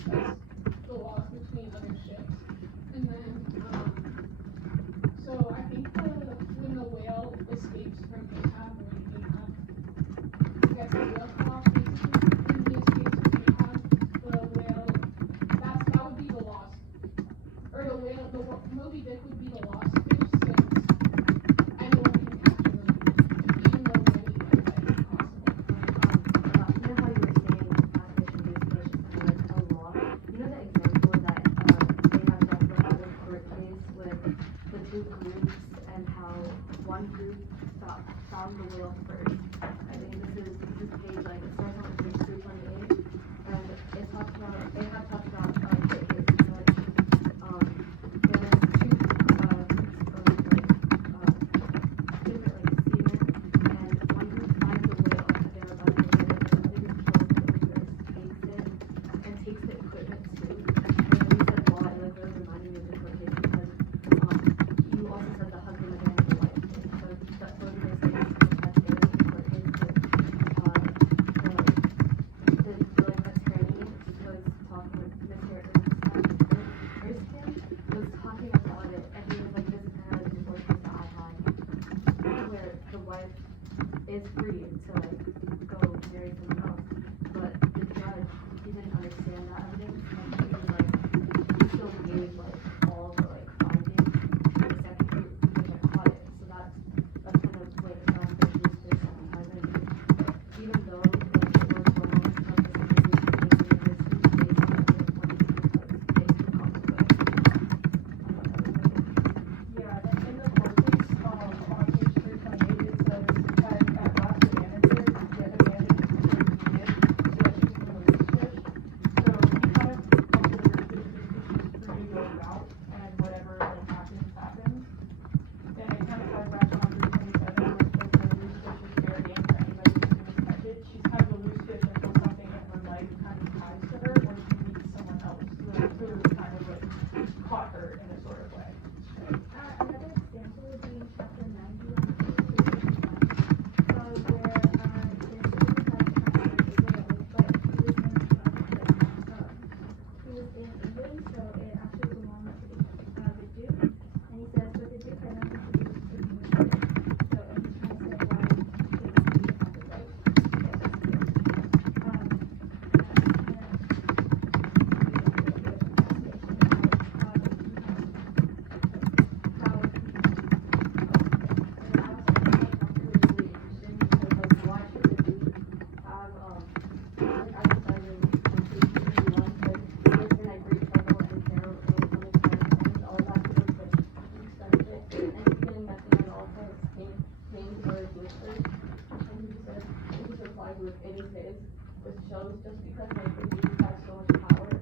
discuss the laws between other ships. And then, so I think when the whale escapes from Ahab, when Ahab gets the whale cut off, basically, when he escapes from Ahab, the whale, that would be the lost, or the whale, Moby Dick would be the lost fish, since anyone can capture them, even though many like that is possible. You know how you were saying fishing is kind of like a law? You know the example that they have that court case with the two groups and how one group found the whale first. I think this is page, like it starts on page 328, and it talks about, they have talked about court cases that there was two groups of different seamen, and one group finds a whale that they're about to get it, and the other group kills the whale, and takes the equipment too. And then you said law, and like really reminded me of the court case because you also said the husband and the wife thing. So that's what they say is that's there in the court case, but the like attorney was talking with Mr. Erskine was talking about it, and he was like, this is kind of like the court case that I had, where the wife is free to like go marry someone else, but the judge, he didn't understand that evidence, and he was like, he still gave like all the like findings to the second group, which I caught it. So that's kind of like issues for second time. And even though like it was wrong, like the second group based on like the 22 because they took off the way. Yeah, and in the court case, on page 328, it says that at last the manager yet abandoned his gift so that she was going to lose fish. So he kind of considers this pretty good route, and whatever like happens. And it kind of ties back to 127, where it says the loose fish is fair game for anybody who's going to catch it. She's kind of a loose fish until something in her life kind of ties to her, or she meets someone else who kind of like caught her in a sort of way. Another example would be in chapter 90 on page 355, where there's a guy trying to get a whale, but he was in England, so it actually belonged to the Duke, and he says, but the Duke had nothing to do with taking the ship. So, and he's trying to say why he had the right to get this which shows just because like the Duke has so much power,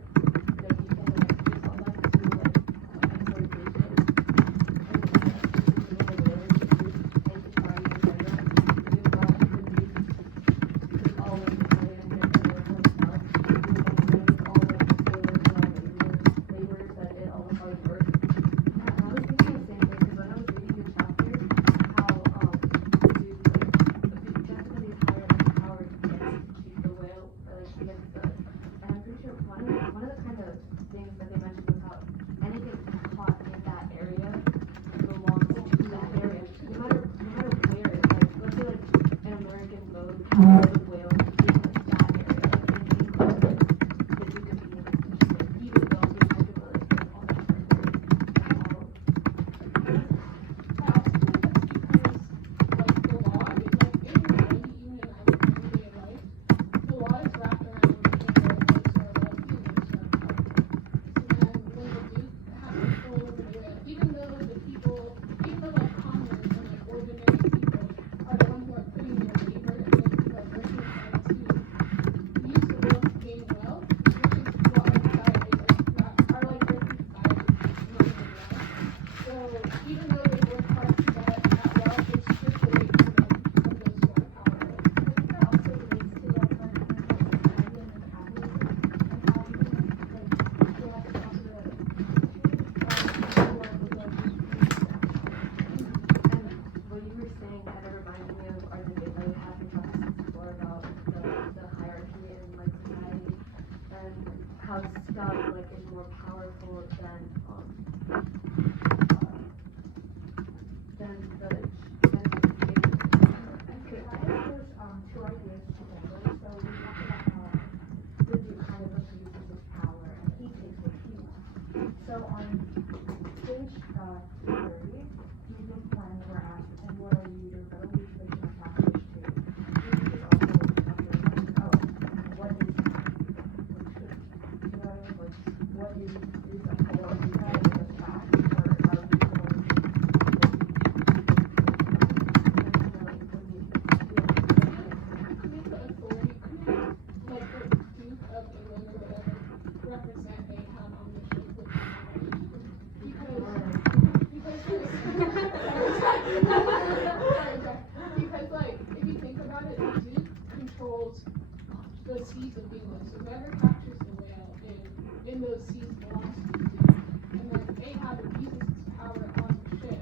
that he can like use all that to like exploitation and to try and get better. Because all of the Duke is always deciding on their stuff. All like the sailors and all the laborers that did all the hard work. And I was thinking the same thing because when I was reading your chapter, how the Duke like just because he's higher up in power he gets to keep the whale or like he gets the, and I'm pretty sure one of the kind of things that they mentioned was how anything caught in that area belongs to that area. No matter where, like let's say like an American boat has a whale in like that area, like in England, the Duke of England is just like even though he had to like bring all that hard work and all. I also think that's because, like, the law is, like, in reality, even in our everyday life, the law is wrapped around the whole, like, sort of, like, human sort of, like, so, how stuff like is more powerful than the Okay, I have those, two ideas together, so we talked about how the dude kind of abuses his power and he takes what he wants. So on page, 30, medium plan, we're asked, and what are you, your rebel situation of passage to? This is also chapter 1, what is, you know, like, what is a power, is that a fact, or are you going to Make the authority, like the Duke of England or whatever, represent Ahab on the ship with because like if you think about it, the Duke controls the seas of England, so whoever captures the whale in those seas belongs to the Duke, and then Ahab abuses his power on the ship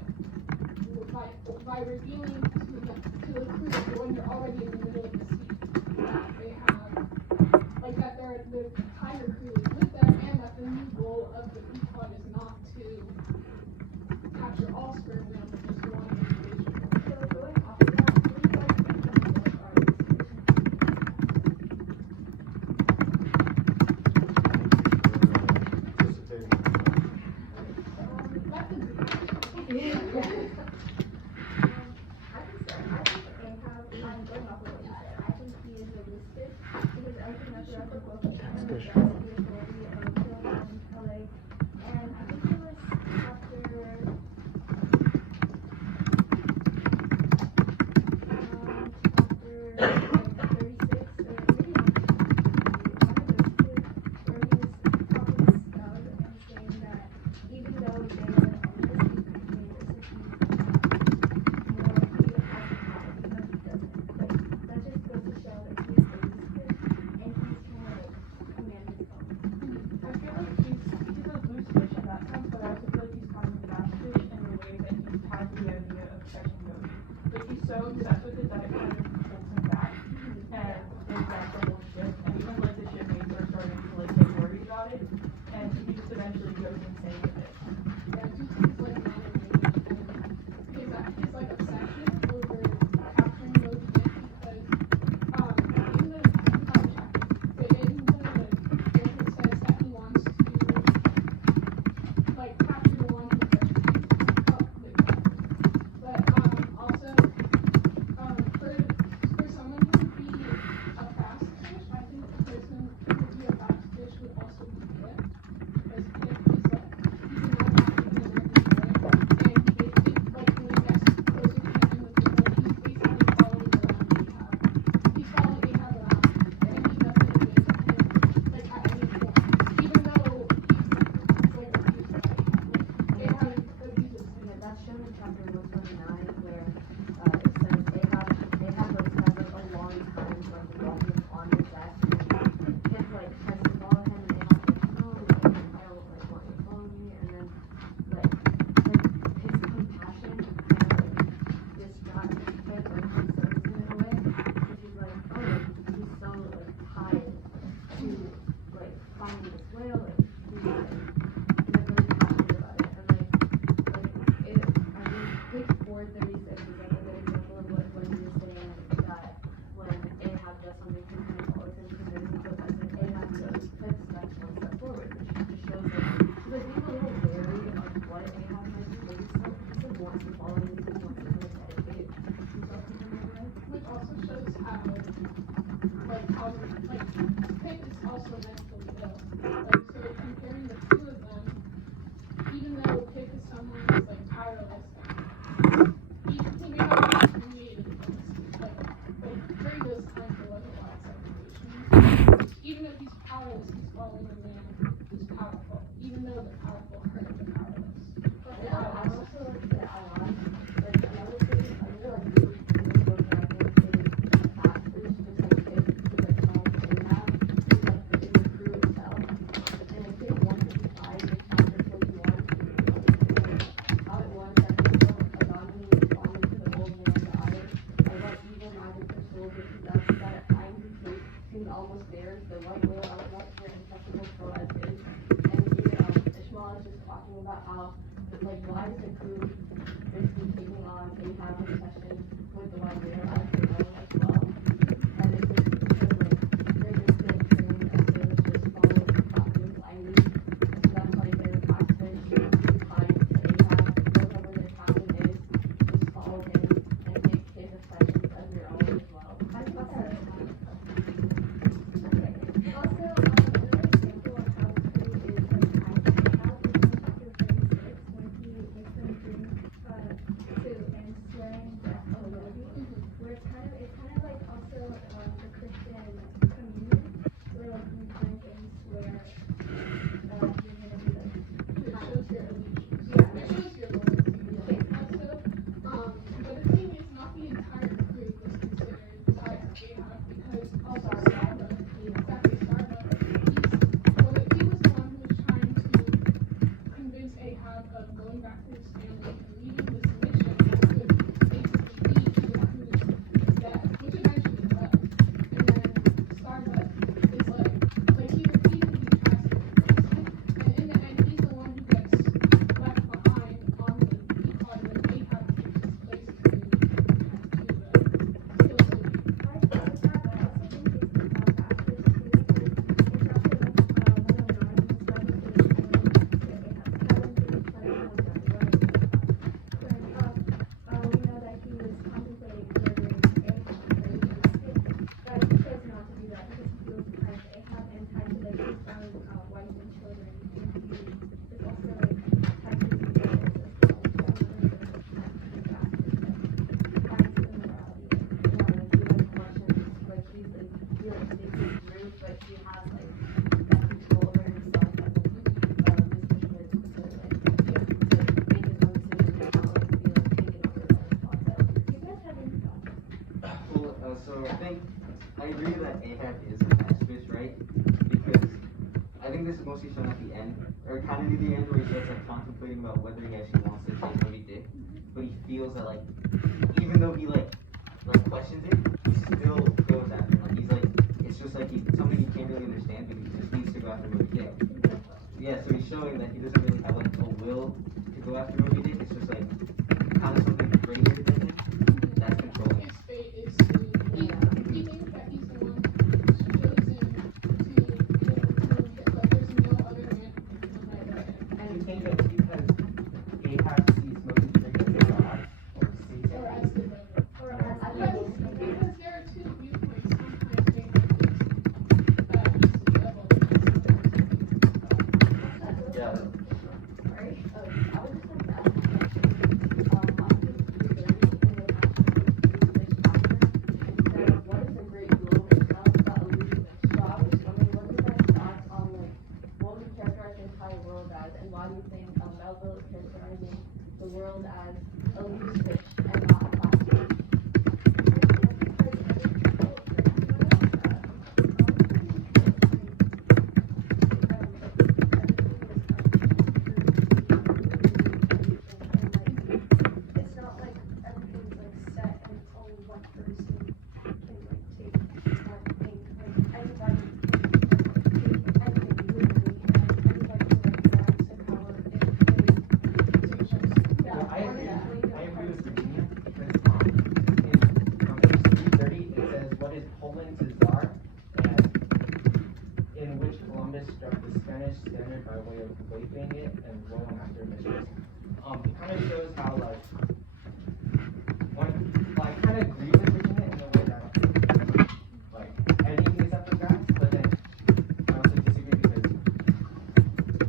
by revealing to the crew when you're already in the middle of the sea that they have, like that the entire crew is with them, and that the new goal of the Pequod is not to capture all sperm whales, but just one individual. So going off of that, what do you guys think the most are these That's a good I think so. I think Ahab, I'm going off of what you said. I think he is realistic because everything that's throughout the book is kind of the authority of Philadelphia and LA. And I think it was chapter like 36 or maybe one of those two where he was talking to Snug and saying that even though they are on this that just goes to show that he's realistic and he's trying to like command his own. I feel like he's a loose fish in that sense, but I also feel like he's kind of a fast fish in the way that he's tied to the idea of catching Moby. Like he's so obsessed with it that it kind of holds him back, and it wrecks the whole ship, and even like the shipmates are starting to like get worried about it, and he just eventually goes insane with it. Yeah, Duke is like not a his like obsession over capturing those fish because in the book it says that he wants to like capture the one who's like but also for someone who would be a fast fish, I think the person who would be a fast fish would also be Kip. Because Kip is like he's a known African American boy, and he basically like when he gets closer to him in the book, he's basically following around Ahab. He's following Ahab around, and he doesn't abandon him like at any point, even though he's like abused by Ahab. Like Ahab abuses him. Yeah, that's shown in chapter 129 where it says Ahab like has like a long time like walking on his desk and Kip like tries to follow him and Ahab's like, no, like, I don't like want you to follow me, and then like his compassion kind of like distracts Kip or concerns him in a way because he's like, oh, he's so like tied to like finding this whale, like he's like really passionate about it, and like it, I mean, page 436 is like a good example of what you were saying, that when Ahab does something, he kind of follows him because there's no as like Ahab goes, Kip steps one step forward, which just shows like, he's like being a little wary of what Ahab might do, but he still wants to follow him, he still wants to like dedicate himself to him in a way. Which also shows how Pitt is also mentally ill. Like so comparing the two of them, even though Pitt is someone who's like powerless, he may not be created but during those times there was a lot of segregation. Even if he's powerless, he's following a man who's powerful, even though the powerful hurt the powerless. Yeah, I also like that a lot. Like another thing, I really like this book that I think is fast fish, just like Kip, because like how Ahab is like in the crew itself. And in page 155 in chapter 21, how it was that they built a donkey responded to the old man's daughter. I let evil-minded patrol get possessed that at times he seemed almost there. The white whale outlet her impeccable proa like, why is the crew basically taking on Ahab obsession with the white whale as their own as well? And it's just because, like, they're just being trained as sailors just follow the captain blindly. So that's why they're catfish, tied to Ahab, whatever their captain is, just follow him and take his obsessions as their own as well. I think that's okay. Also, another example of how the crew is like tied to Ahab is in chapter 36 when he makes them drink to and swearing death to Moby, where it's kind of like also the Christian communion, where like you drink and you swear you're gonna be like It shows your allegiance. Yeah. It shows your loyalty. Also, but the thing is, not the entire group was considered tied to Ahab because also Starbuck, exactly Starbuck, he was the one who was trying to convince Ahab of going back to his family and leading this mission that could basically lead to the crew's death, which eventually it does. And then Starbuck is like he repeatedly tries to convince him, and in the end, he's the one who gets left behind on the beacon when Ahab takes his place to kill Sylvie. I also think it's factors too, because in chapter 109, the Starbuck is to Ahab's cabin to try to hold down the road. We know that he was contemplating murdering Ahab for he escaped, but he chose not to do that because he feels tied to Ahab and tied to like his own wife and children, and he is also like tied to his brothers as well. So those are factors that tied to the morality. Yeah, like he like questions, like he's like he like stays in his group, but he has like that control over himself that will this mission is to like make his own decisions and not like be like taken over by his concept. Do you guys have any thoughts? Well, so I think I agree that Ahab is a catfish, right? Because I think this is mostly shown at the end, or kind of near the end, where he starts like contemplating about whether he actually wants to take Moby Dick, but he feels that like even though he like questions it, he still goes after him. Like he's like it's just like it's something he can't really understand, but he just needs to go after Moby Dick. Yeah, so he's showing that he doesn't really have like a will to go after Moby Dick. It's just like kind of something greater than him that's controlling him. His fate is to he thinks that he's the one who's chosen to like there's no other man who can come right at him. And you think it's because Ahab sees Moby Dick as a god, or sees Or him as the devil. Or as Because there are two viewpoints. Sometimes they think that he's the devil. Yeah. Right? I would just like to ask a question. On page 30 in the this chapter, it says, what is the great rule which counts about illusion? So I was wondering, what are your guys' thoughts on like what would you characterize the entire world as, and why do you think Melville is characterizing the world as a loose fish and not a flat fish? It's not like everything's like set and only one person can like take one thing. Like anybody can take anything literally, and anybody can like grasp the power if they take those. Well, I agree. Yeah. I agree with Virginia because in page 330 it says, "What is Poland to Czar?" and in which Columbus struck the Spanish standard by way of waving it and royal master mistress. It kind of shows how like I kind of agree with Virginia in the way that like anything is up for grabs, but then I also disagree because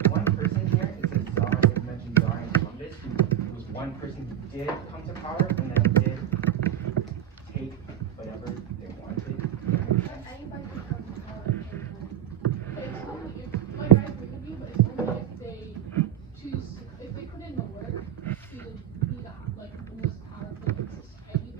one person here, it says Czar, it mentioned Czar in Columbus, who was one person who did come to power and then did take whatever they wanted. Anybody can come to power at any time. But it's only if, like I agree with you, but it's only if they choose, if they put in the work to be the, like, the most powerful in society.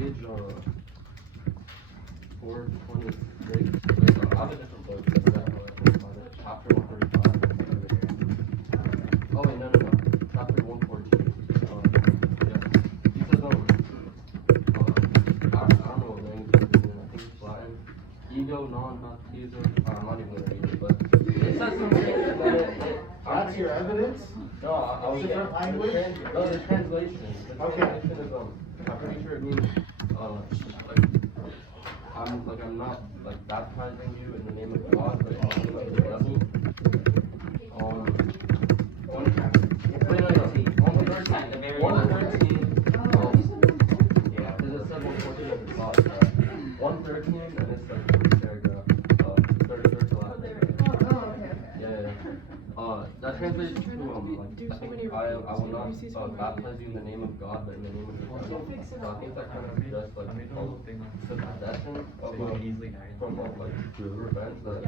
page 426. Wait, I have a different book. That's not how I can find it. Chapter 135. Oh wait, no. Chapter 114. Yeah. He says I don't know what language it is in. I think it's Latin. Ego non baptizo. I'm not even gonna read it, but it says something that That's your evidence? no, I was Different language? No, the translation. The Okay. translation is I'm pretty sure it means like I'm not like baptizing you in the name of God, but in the name of the devil. One wait, no, 113. Yeah, because it said 114 at the top. 113 and it's like the paragraph. Third to last. Yeah. That translates to like I think I will not baptize you in the name of God, but in the name of the devil. So I think that kind of suggests like the possession of from like the revenge that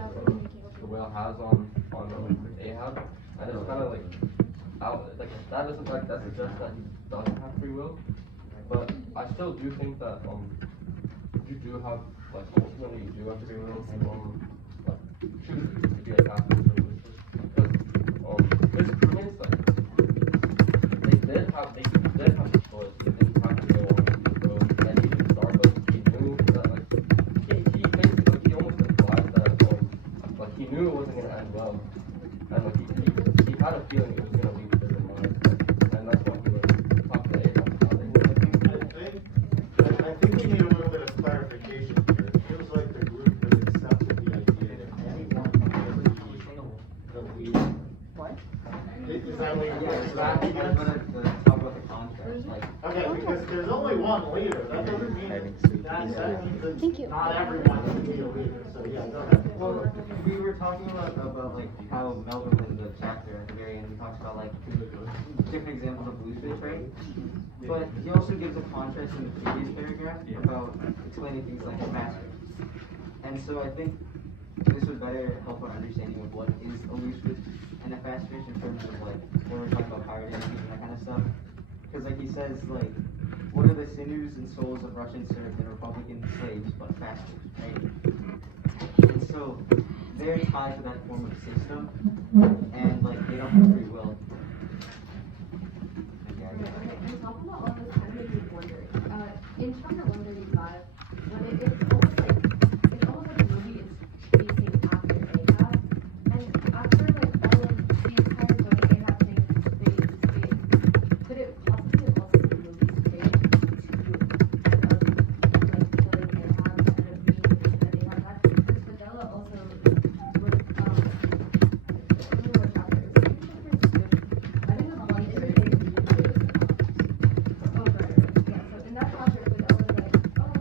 the whale has on Ahab, and it's kind of like like that doesn't like that suggests that he doesn't have free will, but I still do think that you do have like ultimately you do have free will like choose to be a Catholic or religious. His crewmates, like, they did have the choice. They didn't have to go on the road. And even Starbucks, he knew that, like, he basically, he almost implied that, like, he knew it wasn't going to end well. And, like, he had a feeling it was going to lead to their demise. And that's why he, like, talked to Ahab about it. I think we need a little bit of clarification here. It feels like the group has accepted the idea that anyone can be the leader. What? Is that what Yeah, you're so I'm saying? gonna talk about the contract, like, Okay, because there's only one leader, that doesn't mean that means that not everyone can be a leader, so yeah, go ahead. well, we were talking about like how Melvin in the chapter at the very end, he talks about like different examples of bluefish, right? But he also gives a contrast in the previous paragraph about explaining things like a master. And so I think this would better help our understanding of what is a loose fish and a fast fish in terms of like when we're talking about pirate enemies and that kind of stuff. Because like he says, like, what are the sinews and souls of Russian serfs and Republican slaves but fast fish, right? And so they're tied to that form of system, and like they don't have free will. And talking about all this kind of makes me wonder. In chapter 135, when it's almost like the movie is chasing after Ahab, and after like all of these kind of like Ahab things, could it possibly have also been movie's fate to like killing Ahab and of being the mission that Ahab had? Because Fidela also was I don't know what chapter it was. I think it was 130. Oh, right. Yeah, so in that chapter, Fidel was like, oh,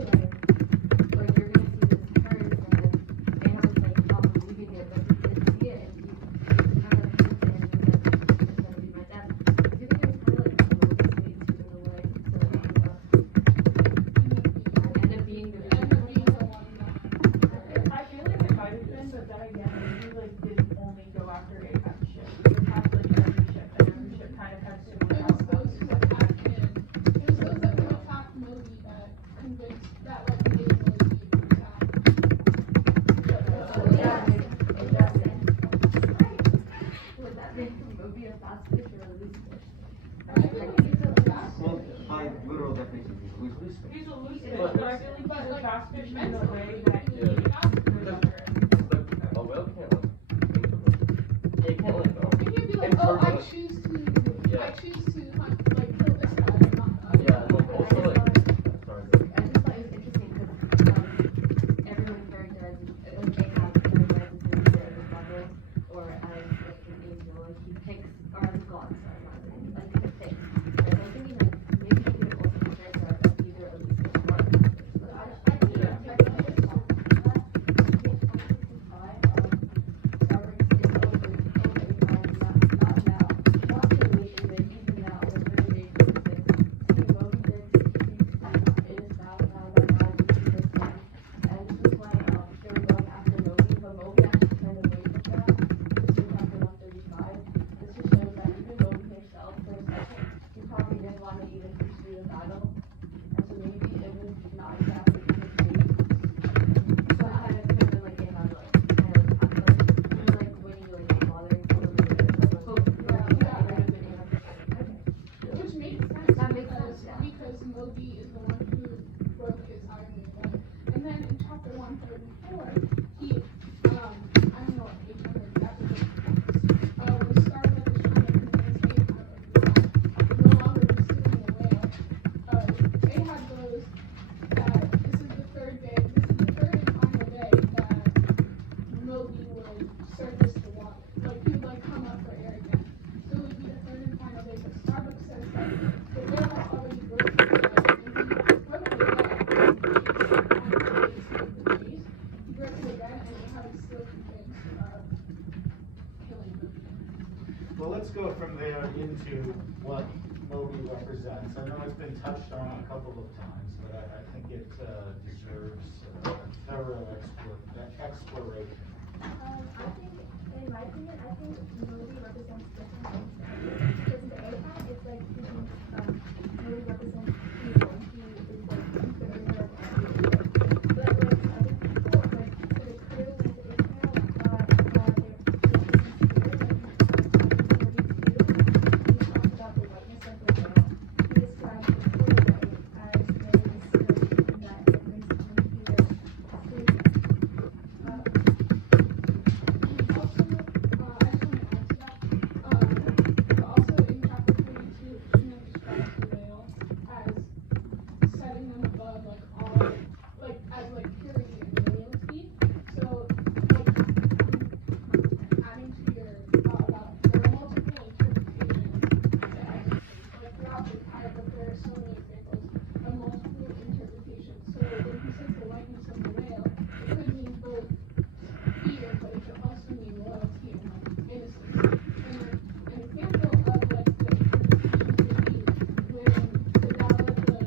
like you're gonna see this curse, and then Ahab was like, not believing it, but he did see it, and he kind of believed it, and he was like, it's gonna be my death. Do you think it was kind of like Moses' fate too, in a way, to end up being the End up being the one that. I feel like it might have been, but then again, maybe like didn't only go after Ahab's ship. We would have like every ship, and every ship kind of had similar It was those who attacked him. It was those that who attacked Moby that convinced, that like made Moby attack. Would that make Moby a fast fish or a loose fish? I feel like he's a fast Well, fish. by literal definition, he's a loose fish. He's a loose fish, But- but I feel like he's a fast fish in the Mentally, way that he has to Because remember it. a whale can't like think of it. It can't like He can't be like, oh, I choose to hunt, like kill this guy, and not that. Yeah, and like also like sorry. I just thought it was interesting because everyone characterizes Ahab characterizes him either as a devil or as like an angel. Like he picks, or as God, sorry, not as an angel. Like he picks. And I was thinking that maybe he could have also been characterized as either a loose fish or a fast fish. But I think Well, let's go from there into what Moby represents. I know it's been touched on a couple of times, but I think it deserves a thorough exploration. I think, in my opinion, I think Moby represents different things. Because in the ACAT, it's like, Moby represents people, he is like the owner of everything. But like other people, like to the crew and to Ishmael, they're he talks about the whiteness of the whale. He describes the poor white as very discouraged in that it makes him feel sleepy. Also, in chapter 42, Enoch describes the whale as setting them above like all, like as like purity and loyalty. So, like adding to your thought about there are multiple interpretations to everything. Like throughout the entire book, there are so many examples of multiple interpretations. So when he says the whiteness of the whale, it could mean both fear, but it could also mean loyalty and like innocence. And like an example of like the interpretation could be when the God of the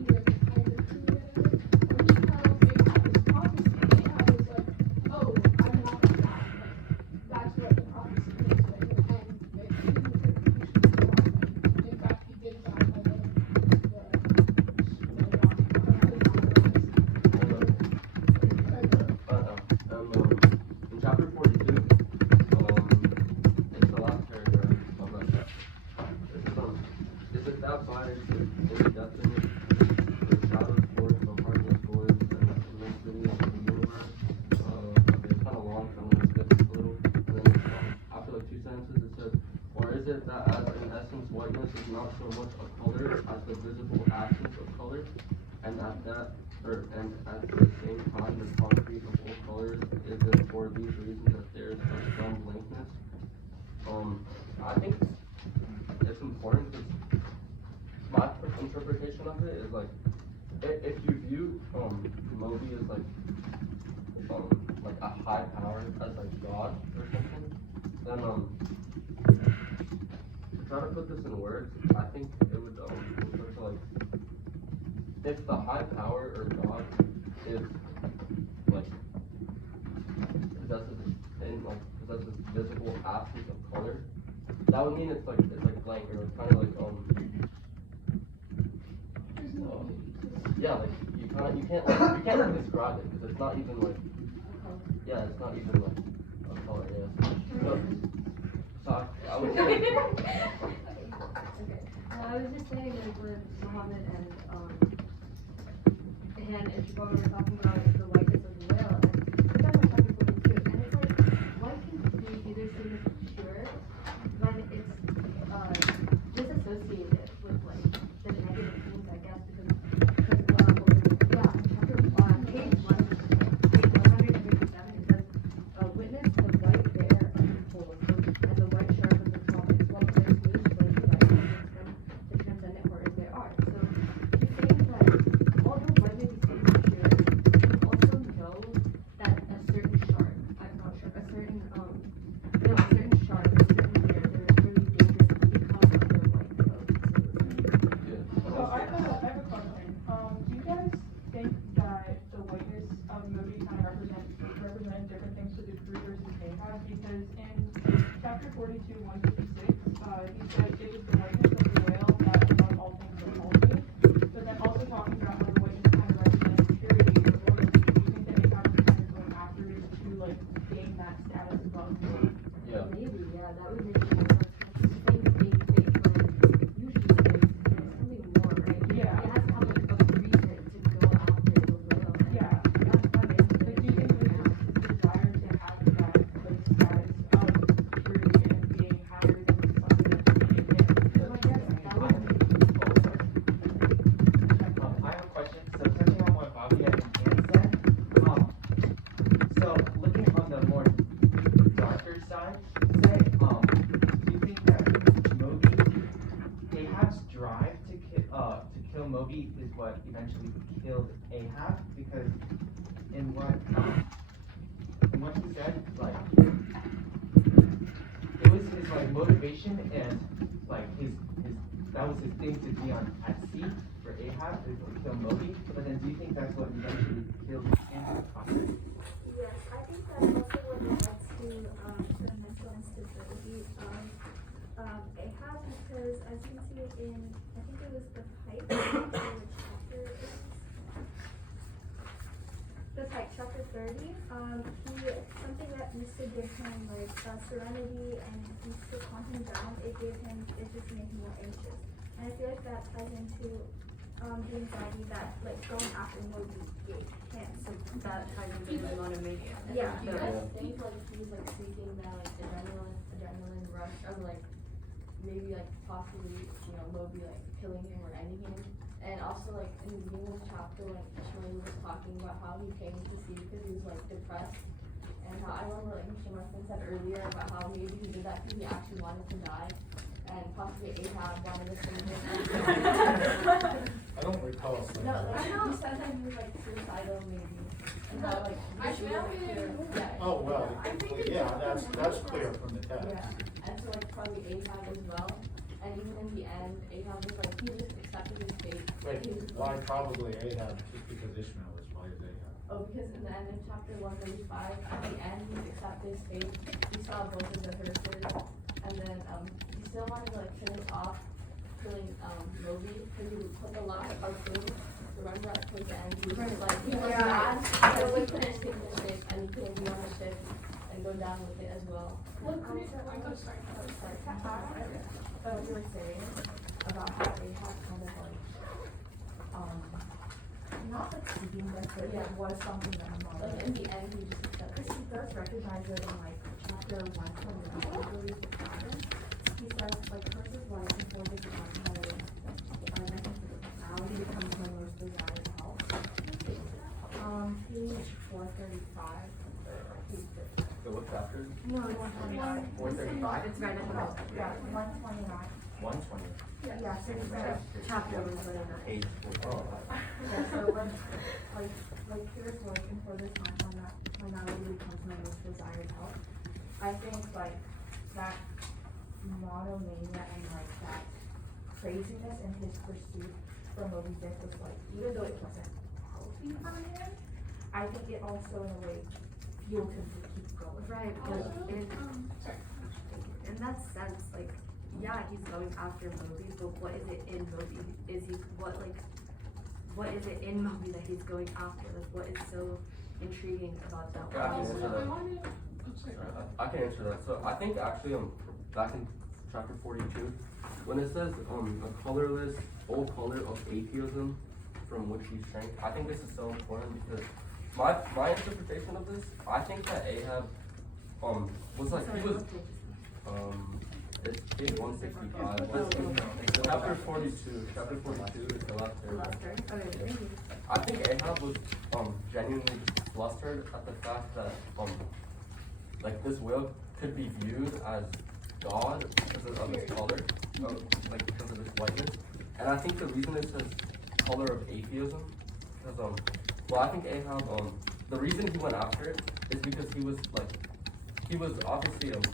either the tiger king or whatever, when he tells Ahab this prophecy, Ahab is like, oh, I'm not a god. Like that's what the prophecy means. Like, and his interpretation is wrong. Like, in fact, he did die by the rock. In chapter 42, it's the last paragraph of that. Is it that bad? Is it any definite? The shadows forth, the heartless voice, and the immensity of the universe. It's kind of long, so I'm going to skip this a little. And then after like 2 sentences, it says, or is it that as in essence whiteness is not so much a color as the visible absence of color, and at the same time the concrete of all colors is it for these reasons that there is some blankness? I think it's important because my interpretation of it is like if you view Moby as like a high power as like God or something, then to try to put this in words, I think it would refer to like if the high power or God is like possesses visible absence of color, that would mean it's like blank or it's kind of like There's no yeah, like you can't really describe it because it's not even like it's not even like a color, so I would say Okay. I was just saying like when Muhammad and Ishmael were talking about the whiteness of the whale, and we're talking about chapter 42, and it's like, why can we either see this pure when it's disassociated with like the negative things, I guess, because chapter page 157, it says, witness the white bear of the pole, and the white shark of the tropics, while there's moose like the right from the transcendent horrors there are. So he's saying that although whiteness is pure, we also know that a certain shark, I'm not sure, a certain shark, a certain bear, they're really dangerous because of their white coat. So I have a question. Do you guys think that the whiteness of Moby kind of represent different things to the crew versus Ahab? Because in chapter 42, 156, he said it is the whiteness of the whale that above all things are faulty. But then also talking about how the whiteness kind of represents purity or loyalty. Do you think that Ahab was kind of going after it to like gain that status above Moby? yeah. Maybe, yeah, that would make more sense. Same thing, usually there's something more, right? Yeah. It has to have like a reason to go after the whale. Yeah. That makes sense. Like, do you think there's this desire to have that like status of purity and being higher than something that's being hit? So I guess that would make I have a question. So touching on what Bobby and Dan said, so looking on the more darker side, say, do you think that Moby, Ahab's drive to kill Moby is what eventually killed Ahab? Because in what he said, like it was his like motivation and like his that was his thing to be on at sea for Ahab to kill Moby. But then do you think that's what eventually killed him in the process? Yes, I think that's also what led to the mental instability of Ahab, because as you can see it in, I think it was the Pipe, chapter it is. The Pipe, chapter 30, something that used to give him like serenity and used to calm him down, it just made him more anxious. And I feel like that ties into the anxiety that like going after Moby gave him. So that ties into his monomania. Yeah. Do you guys think like he's like seeking that like adrenaline rush of like maybe like possibly, you know, Moby like killing him or ending him? And also like in the beginning of the chapter when Ishmael was talking about how he came to sea because he was like depressed, and how I remember like Mr. Mustin said earlier about how maybe he did that because he actually wanted to die, and possibly Ahab wanted to save him. I don't recall saying No, that. like he said that he was like suicidal maybe, and how like Ishmael yeah. Oh, well, I think yeah, it's- that's clear from the text. Yeah, and so like probably Ahab as well, and even in the end, Ahab was like, he just accepted his fate. Wait, He was why like- probably Ahab, just because Ishmael is, why is Ahab? Oh, because in the end of chapter 135, at the end, he accepted his fate, he saw both of the hearses, and then, he still wanted to like finish off killing, Moby, because he put the last harpoon, remember at towards the end, he was just like, he was mad, so he couldn't take the ship, and he couldn't be on the ship, and go down with it as well. What could it, I'm so sorry. So you were saying about how they have kind of like, Not like seeking this, but Yeah. it was something that I'm like not. in the end, he just Because accepted. he does recognize it in like chapter 129, I believe the pattern. He says like verses 1 and 4 this is like my personality becomes my most desired help. Page 435. So what chapter? No, 129. 435? It's right at the top. Yeah, 129. 120. Yeah, so it's like chapter was whatever. Page 4. Yeah, so like here's working for this when that really becomes my most desired help. I think like that monomania and like that craziness in his pursuit for Moby Dick was like, even though it wasn't healthy for him, I think it also in a way fueled him to keep going. Right, Also, but sorry. in that sense, like, yeah, he's going after Moby, but what is it in Moby? What is it in Moby that he's going after? Like, what is so intriguing about that? Yeah, I can Also, answer I that. wanted, I'm sorry. I can answer that. So I think actually back in chapter 42, when it says a colorless full color of atheism from which he shrank, I think this is so important because my interpretation of this, I think that Ahab was like Sorry, he was what page is it's page 165. Chapter 42. Chapter 42 is the last that? paragraph. Last turn? Okay, thank you. I think Ahab was genuinely flustered at the fact that like this whale could be viewed as God because of its color, like because of its whiteness. And I think the reason it says color of atheism, because well I think Ahab the reason he went after it is because he was obviously like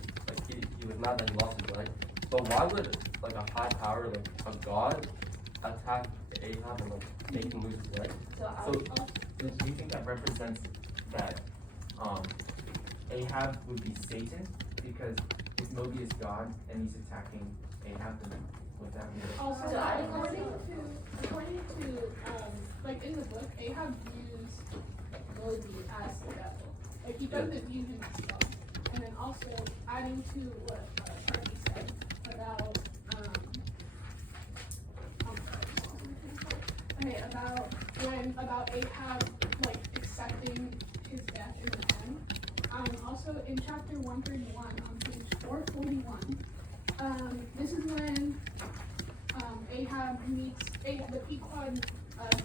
he was mad that he lost his life. But why would like a high power like a god attack Ahab and like make him lose his life? So So Do you think that represents that Ahab would be Satan? Because if Moby is God and he's attacking Ahab, then would that be Also, So I- according to, like in the book, Ahab views Moby as the devil. Like he doesn't view him as God. And then also adding to what Charlie said about, okay, about Ahab like accepting his death in the end. Also in chapter 131 on page 441, this is when Ahab meets the Pequod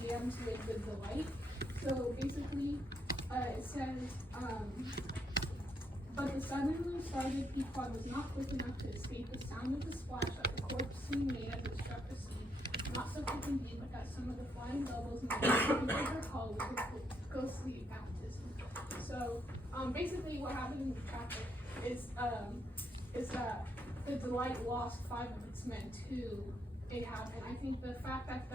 dams with the delight. So basically, it says, but the suddenly started Pequod was not quick enough to escape the sound of the splash that the corpse soon made as it struck the sea. Not so quick indeed, but that some of the flying bubbles made her hull with its ghostly baptism. So basically, what happened in the chapter is that the delight lost 5 of its men to Ahab, and I think the fact that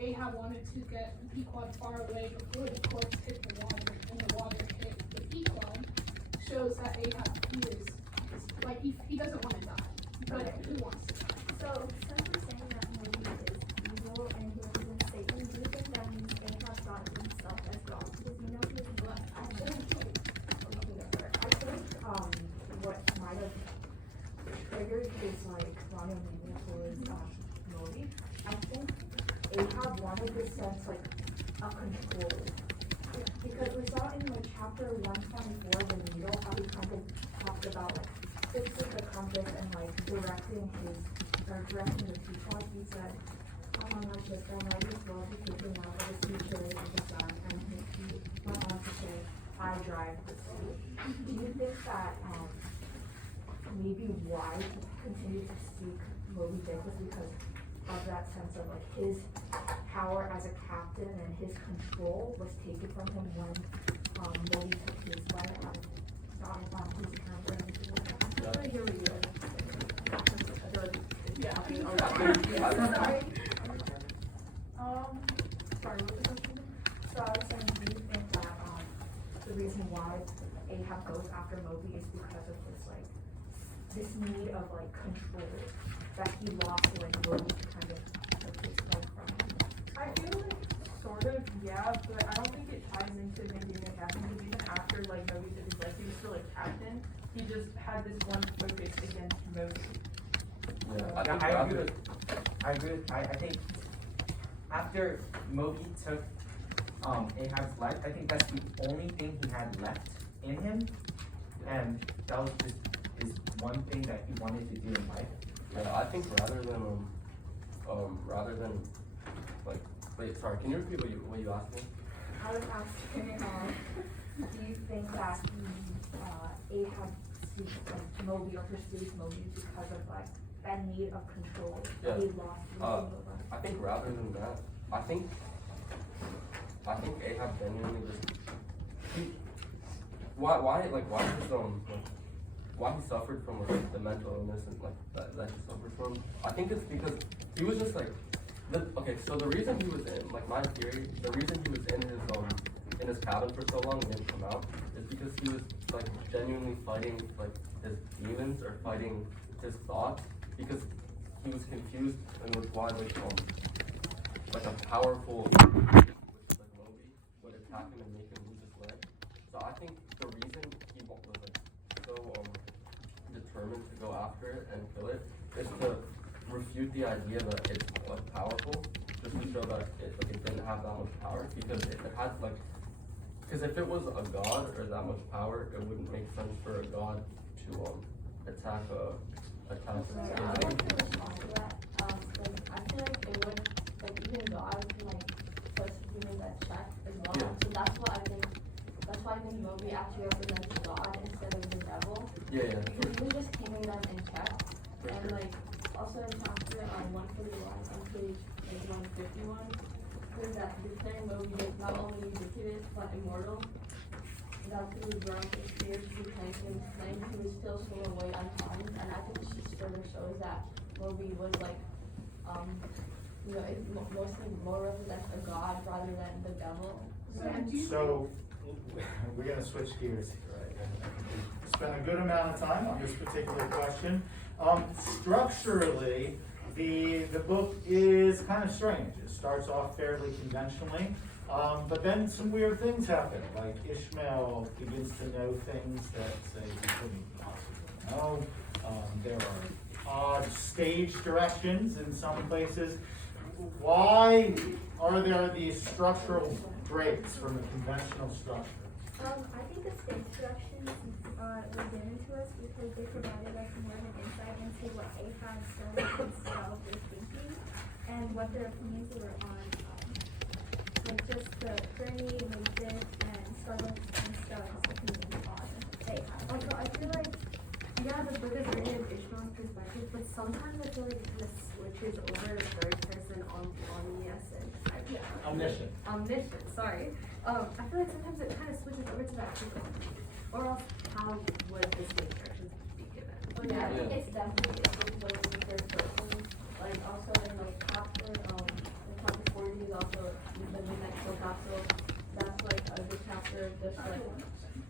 Ahab wanted to get the Pequod far away before the corpse hit the water and the water hit the Pequod shows that Ahab he doesn't want to die, but he wants to die. So, since we're saying that Moby is evil and he represents Satan, do you think that means Ahab thought of himself as God? Because we know he was what? I think what might have triggered his like running towards Moby, I think Ahab wanted this sense like of control. Because we saw in like chapter 124 the needle how he kind of talked about like fixing the compass and like directing the Pequod. He said, like this, I might as well be taken out of the future of the sun, and he went on to say, I drive the sea. Do you think that maybe why he continued to seek Moby Dick was because of that sense of like his power as a captain and his control was taken from him when Moby took his life on his term or anything like that? I'm sorry, here we go. Yeah. Sorry. Sorry, what was the question? So I was saying, do you think that the reason why Ahab goes after Moby is because of this need of like control that he lost when Moby kind of took his life from him? I feel like sort of, yeah, but I don't think it ties into him being a captain, because even after like Moby took his life, he was still a captain. He just had this one focus against Moby. Yeah, Yeah, I think after Moby took Ahab's life, I think that's the only thing he had left in him, and that was just his one thing that he wanted to do in life. Yeah, I think rather than like, wait, sorry, can you repeat what you asked me? I was asking, do you think that Ahab seeks like Moby or pursues Moby because of like that need of control Yeah. he lost? I think rather than that, I think Ahab genuinely just why he suffered from like the mental illness and like that he suffered from. I think it's because he was just like so the reason he was in like my theory, the reason he was in his cabin for so long and didn't come out is because he was like genuinely fighting like his demons or fighting his thoughts, because he was confused and was why like a powerful which is like Moby would attack him and make him lose his leg. So I think the reason he was like so determined to go after it and kill it is to refute the idea that it's like powerful, just to show that it didn't have that much power, because it had like, because if it was a god or that much power, it wouldn't make sense for a god to attack a I want to respond to that. I feel like it would, like even God can like put humans at check as well. Yeah. So that's why I think Moby actually represents God instead of the devil. Yeah. Because he was just keeping them in check. And like also in chapter 141 on page 151, says that declaring Moby is not only ubiquitous but immortal. That through the ground experience he claimed he was still swung away unharmed, and I think this just further shows that Moby was like, it mostly more represents a god rather than the devil. So, we're gonna switch gears here, right? And we spent a good amount of time on this particular question. Structurally, the book is kind of strange. It starts off fairly conventionally, but then some weird things happen, like Ishmael begins to know things that, say, he couldn't possibly know. There are odd stage directions in some places. Why are there these structural breaks from the conventional structure? I think the stage directions were given to us because they provided us more of an insight into what Ahab himself was thinking and what their opinions were on, like just the journey, this, and struggles and Stoics' opinions on Ahab. Also, I feel like, yeah, the book is written in Ishmael's perspective, but sometimes I feel like it kind of switches over to third person on the essence. Omniscient. Sorry. I feel like sometimes it kind of switches over to that too. Or else, how would the stage directions be given? But yeah, I think Yeah. it's definitely like the third person. Like also in like chapter in chapter 40 is also the midnight show capsule. That's like a good chapter just like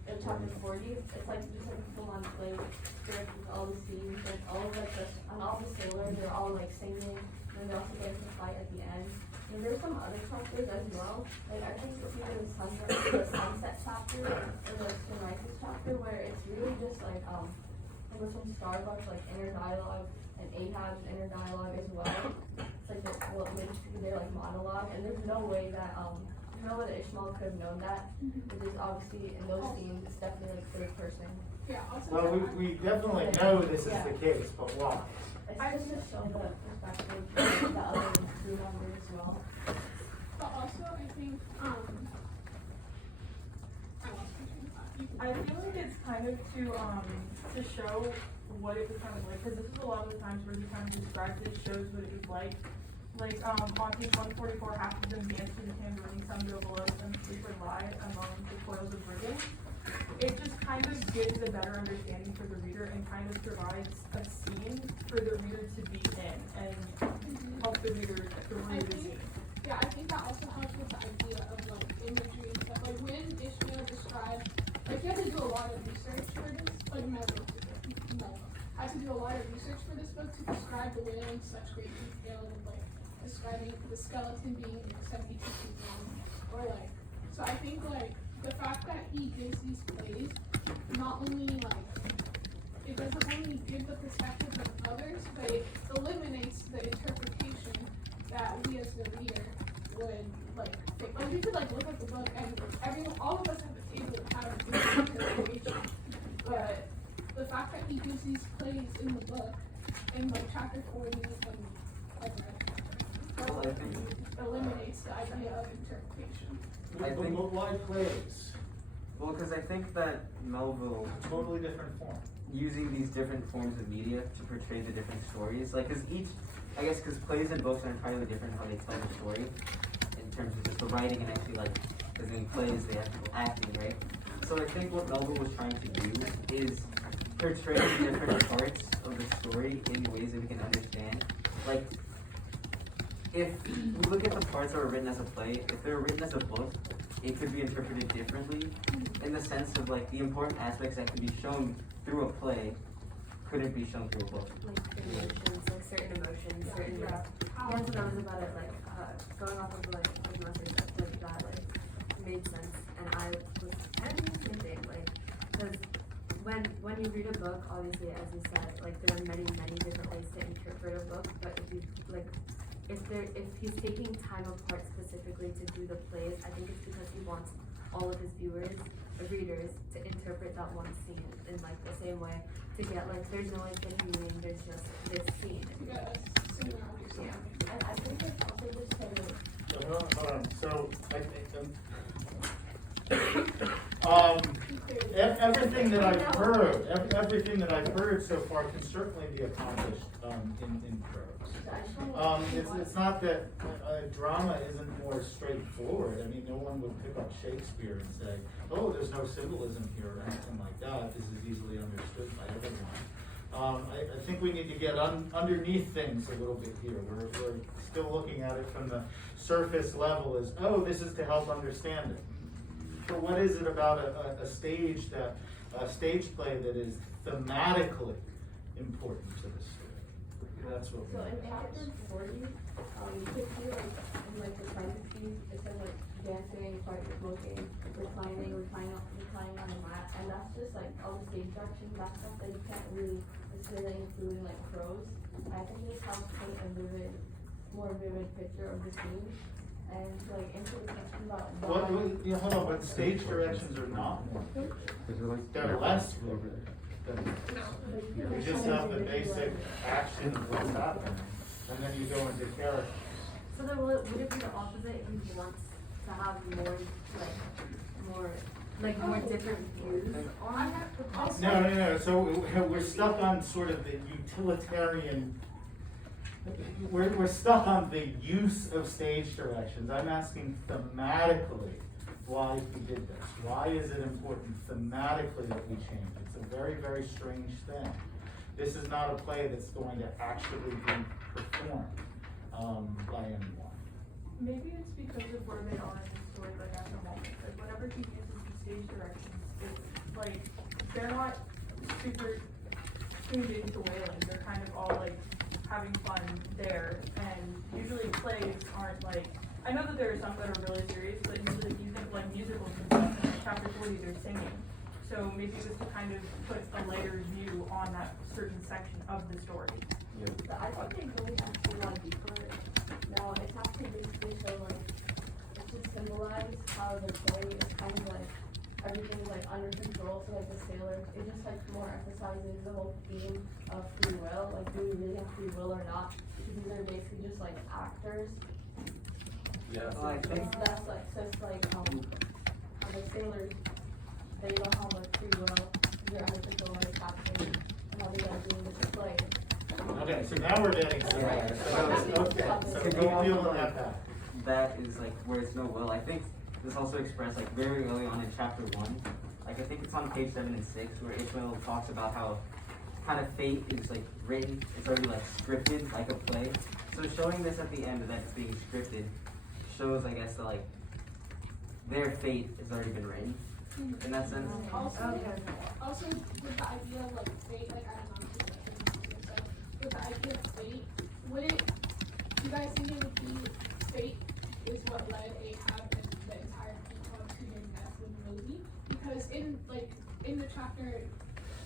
in chapter 40, it's like just like full on play with all the scenes and all of like the and all the sailors are all like singing and they also get to fight at the end. And there's some other chapters as well. Like I think it's either the sunset chapter or the sunrises chapter where it's really just like with some Starbucks like inner dialogue and Ahab's inner dialogue as well. It's like their like monologue and there's no way that Ishmael could have known that. Because obviously in those scenes it's definitely like third person. Yeah, also. Well, we definitely know this is the case, but why? It's just to show the perspective of the other crew members as well. But also, I think, I lost my train of thought. You can- I feel like it's kind of to show what it was kind of like, because this is a lot of the times where he kind of describes it, shows what it was like. Like, on page 144, half of them dance to the tambourine, some go below, some sleep or lie among the coils of ribbon. It just kind of gives a better understanding for the reader and kind of provides a scene for the reader to be in and help the reader through the scene. Yeah, I think that also helps with the idea of like imagery and stuff. Like when Ishmael described, like you had to do a lot of research for this, like Melville had to do a lot of research for this book to describe the whale in such great detail and like describing the skeleton being like 72 feet long, or like, so I think like the fact that he gives these plays, not only like, it doesn't only give the perspective of others, but it eliminates the interpretation that we as the reader would like take. Like you could like look at the book and all of us at the table have a different interpretation, but the fact that he gives these plays in the book, in like chapter 40 and eliminates the idea of interpretation. I think- But why plays? Well, because I think that Melville Totally different form. using these different forms of media to portray the different stories, like, because because plays and books are entirely different how they tell the story in terms of just the writing and actually like, because in plays they have people acting, right? So I think what Melville was trying to do is portray different parts of the story in ways that we can understand. Like, if we look at the parts that were written as a play, if they were written as a book, it could be interpreted differently in the sense of like the important aspects that can be shown through a play couldn't be shown through a book. Like emotions, like certain emotions, certain like, that's what I was about it, like, going off of like message like that, like, made sense, and I was kind of doing the same thing, like, because when you read a book, obviously, as you said, like, there are many different ways to interpret a book, but if you, like, if he's taking time apart specifically to do the plays, I think it's because he wants all of his readers to interpret that one scene in like the same way, to get like, there's no like hidden meaning, there's just this scene. Yeah, similarities. Yeah. I think it's also just kind of Hold on. So, everything that I've heard, everything that I've heard so far can certainly be accomplished in prose. It's not that drama isn't more straightforward. I mean, no one would pick up Shakespeare and say, "Oh, there's no symbolism here" or anything like that. This is easily understood by everyone. I think we need to get underneath things a little bit here. We're still looking at it from the surface level as, oh, this is to help understand it. So what is it about a stage play that is thematically important to the story? That's what So we in chapter 40, you could see like in like the parentheses, it says like dancing, smoking, reclining on the mat, and that's just like all the stage directions, that stuff that you can't really necessarily include in like prose. I think this helps paint a more vivid picture of the scene. And like answer the question about why. hold on, but stage directions are not more. They're less fluid. You just have the basic action of what's happening, and then you go into character. So then would it be the opposite? He wants to have more different views on? No. So we're stuck on sort of the utilitarian. We're stuck on the use of stage directions. I'm asking thematically why he did this. Why is it important thematically that we change? It's a very, very strange thing. This is not a play that's going to actually be performed, by anyone. Maybe it's because of where they are in the story, like at the moment, like whenever he uses the stage directions, it's like, they're not super tuned into whaling, they're kind of all like having fun there, and usually plays aren't like, I know that there are some that are really serious, but usually you think like musicals and stuff, and in chapter 40 they're singing. So maybe it was to kind of put a lighter view on that certain section of the story. I think they really have to go deeper. No, it's has to basically show like, it should symbolize how the play is kind of like, everything's like under control, so like the sailors, it just like more emphasizes the whole theme of free will, like do we really have free will or not? Because these are basically just like actors. Yeah. Well, I think That's like, so it's like, how the sailors, they don't have like free will, they're under control by the captain, and how they gotta do this play. Okay, so now we're getting somewhere. So don't feel that bad. that is like where it's no will. I think this also expressed like very early on in chapter 1. Like I think it's on page 7 and 6 where Ishmael talks about how kind of fate is like written, it's already like scripted like a play. So showing this at the end that it's being scripted shows, I guess, that like their fate has already been written in that sense. Also with the idea of like fate, like I don't know, but with the idea of fate, would it, you guys think it would be fate is what led Ahab and the entire people to their death with Moby? Because in the chapter,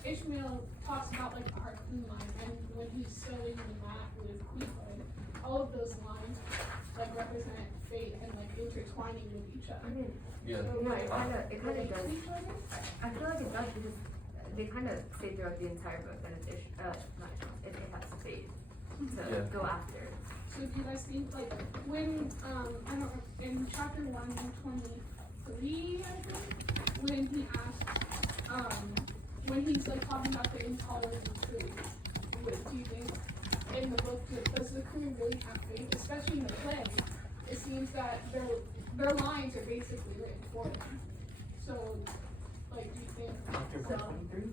Ishmael talks about like the harpoon line, and when he's sewing the mat with Queequeg, all of those lines like represent fate and like intertwining with each other. Yeah. No, it kind of does. I feel like it does because they kind of say throughout the entire book that it's it has fate to go after. So do you guys think like when I don't know, in chapter 123, I think, when he asks when he's like talking about the intolerant crew, do you think in the book does the crew really have faith, especially in the play? It seems that their lines are basically written for them. So like do you think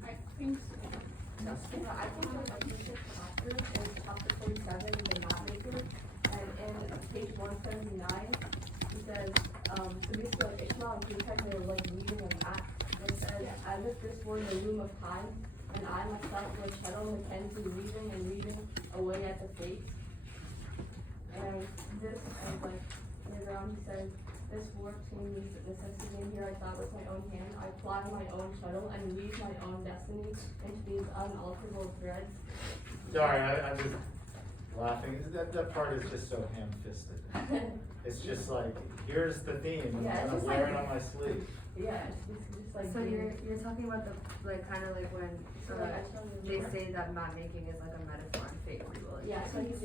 I think so. Yeah, I think like the fifth chapter is chapter 47, the map maker, and in page 179, he says, so basically like Ishmael and Queequeg, they're like weaving a mat, and it says, as if this were the loom of time, and I myself was Shuttle Mackenzie weaving away at the fates. And this, and like, later on he says, this work between these necessities in here I thought with my own hand. I ply my own shuttle and weave my own destiny into these unalterable threads. Sorry, I'm just laughing. That part is just so ham-fisted. It's just like, here's the theme, and Yeah, it's I'm just wearing like- on my sleeve. Yeah, it's just like. So you're talking about the like kind of like when So like I showed you they the- say that map making is like a metaphor and fate free will. Yeah, so he's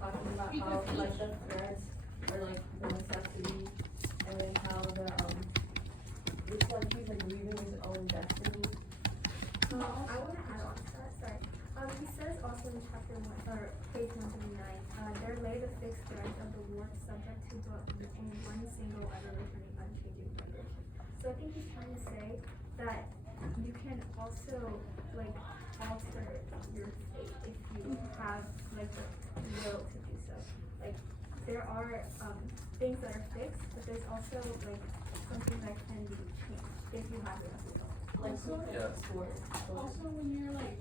talking about how like the threads are like the necessity, and then how the it's like he's like weaving his own destiny. I want to add on to that, sorry. He says also in chapter 1, or page 179, there lay the fixed threads of the warp subject to but in one single ever-returning unchanging vibration. So I think he's trying to say that you can also like alter your fate if you have like the will to do so. Like there are things that are fixed, but there's also like something that can be changed if you have enough will. Like Also- sports. Also when you're weaving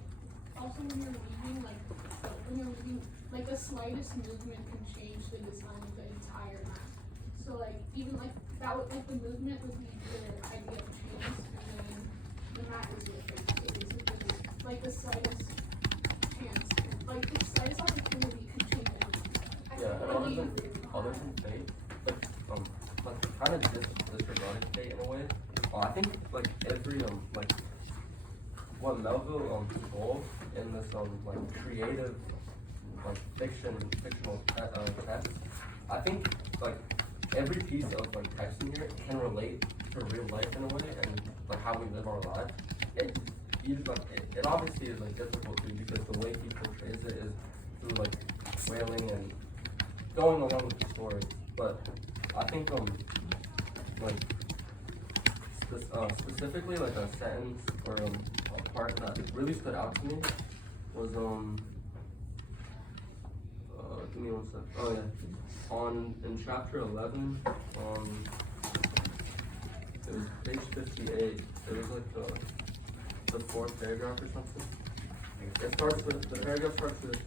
like the slightest movement can change the design of the entire map. So like even like that would like the movement would be your idea of change, and then the map is your fate. So basically like the slightest chance, like the slightest opportunity could change everything. Yeah, and Really other than fate, like kind of disregarding fate in a way. I think like every like what Melville goal in this like creative like fictional text, I think like every piece of like text in here can relate to real life in a way and like how we live our lives. It obviously is like difficult to because the way he portrays it is through like wailing and going along with the story. But I think specifically like a sentence or a part that really stood out to me was give me 1 sec. Oh yeah, in chapter 11, it was page 58. It was like the fourth paragraph or something. It starts with the paragraph starts with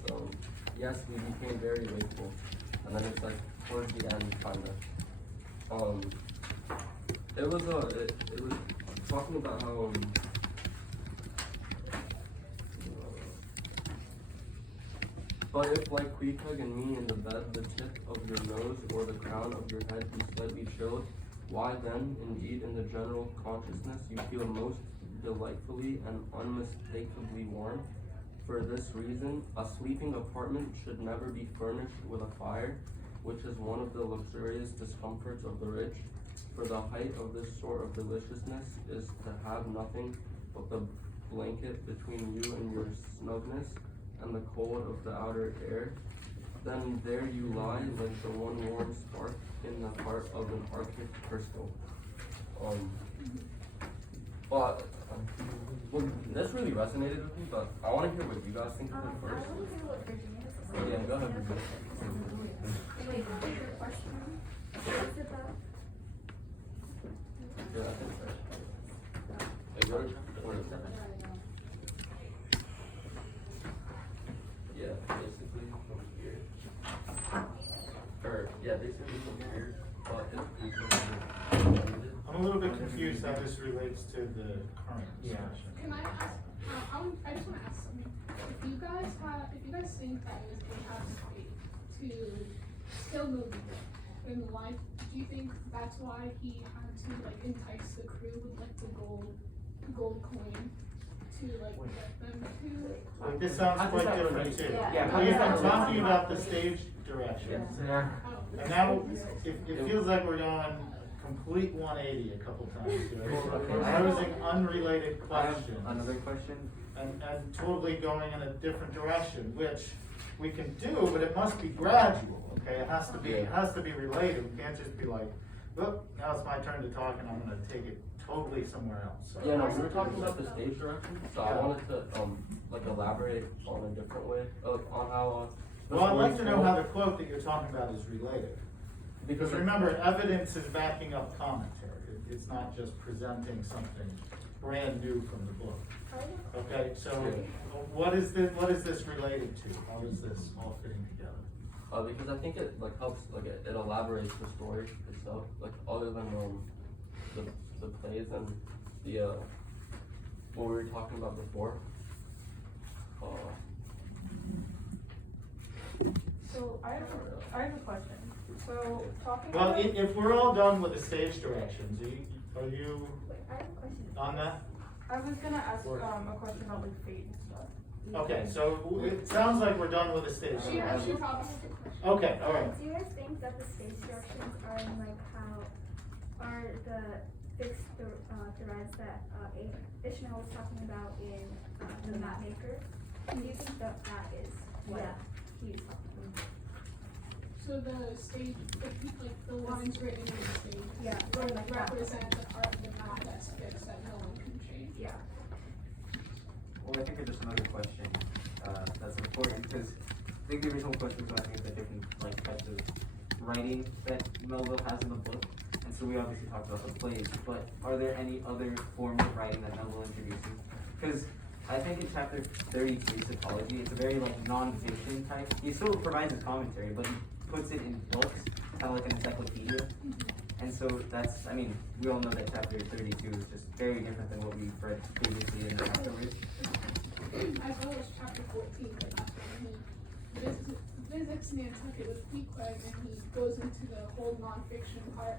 yes, we became very wakeful, and then it's like towards the end kinda. It was talking about how but if like Queequeg and me in the bed, the tip of your nose or the crown of your head be slightly chilled, why then, indeed, in the general consciousness, you feel most delightfully and unmistakably warm. For this reason, a sleeping apartment should never be furnished with a fire, which is one of the luxurious discomforts of the rich. For the height of this sort of deliciousness is to have nothing but the blanket between you and your snugness, and the cold of the outer air. Then there you lie like the one warm spark in the heart of an Arctic crystal. Well, this really resonated with me, but I want to hear what you guys think of it I first. want to hear what Virginia has to say. Yeah, go ahead, Virginia. Wait, what's your question? What's it about? Yeah, I think so. Hey, go to yeah, basically from here. Basically from here, but it's I'm a little bit confused how this relates to the current discussion. Can I ask, I just wanna ask something. If you guys think that it was Ahab's fate to still move the book, then why, do you think that's why he had to like entice the crew with like the gold coin to like get them to? Like, this sounds quite different too. Yeah. We've been talking about the stage directions, Oh. and now it feels like we're going complete 180 a couple times here. Posing unrelated questions. Another question? And totally going in a different direction, which we can do, but it must be gradual, okay? It has to be related. We can't just be like, look, now it's my turn to talk and I'm gonna take it totally somewhere else. So- Yeah, no, we were talking about the stage direction, so I wanted to like elaborate on a different way, on how the Well, I'd like to story's know how the told. quote that you're talking about is related. Because Because remember, evidence is backing up commentary. It's not just presenting something brand new from the book. Okay, so what is this related to? How is this all fitting together? because I think it like helps, like it elaborates the story itself, like other than the plays and the what we were talking about before. So I have a question. So talking Well, about. if we're all done with the stage directions, are you Wait, I have a question. on that? I was gonna ask Or- a question about like fate and stuff. Okay, so it sounds like we're done with the stage She directions. probably has a question. Okay, all right. Do you guys think that the stage directions are in like how are the fixed threads that Ishmael was talking about in the map maker? Do you think that is what he's talking about? So the stage, like the lines written in the stage. Yeah, or like that. Represent the part of the map that's fixed that no one can change. Yeah. Well, I think there's just another question that's important because I think the original question was asking if the different like types of writing that Melville has in the book, and so we obviously talked about the plays. But are there any other forms of writing that Melville introduces? Because I think in chapter 33, Psychology, it's a very like non-fiction type. He still provides his commentary, but he puts it in books, kind of like an encyclopedia. And so that's, I mean, we all know that chapter 32 is just very different than what we've read previously and afterwards. As well as chapter 14, but that's when he visits Nantucket with Queequeg and he goes into the whole nonfiction part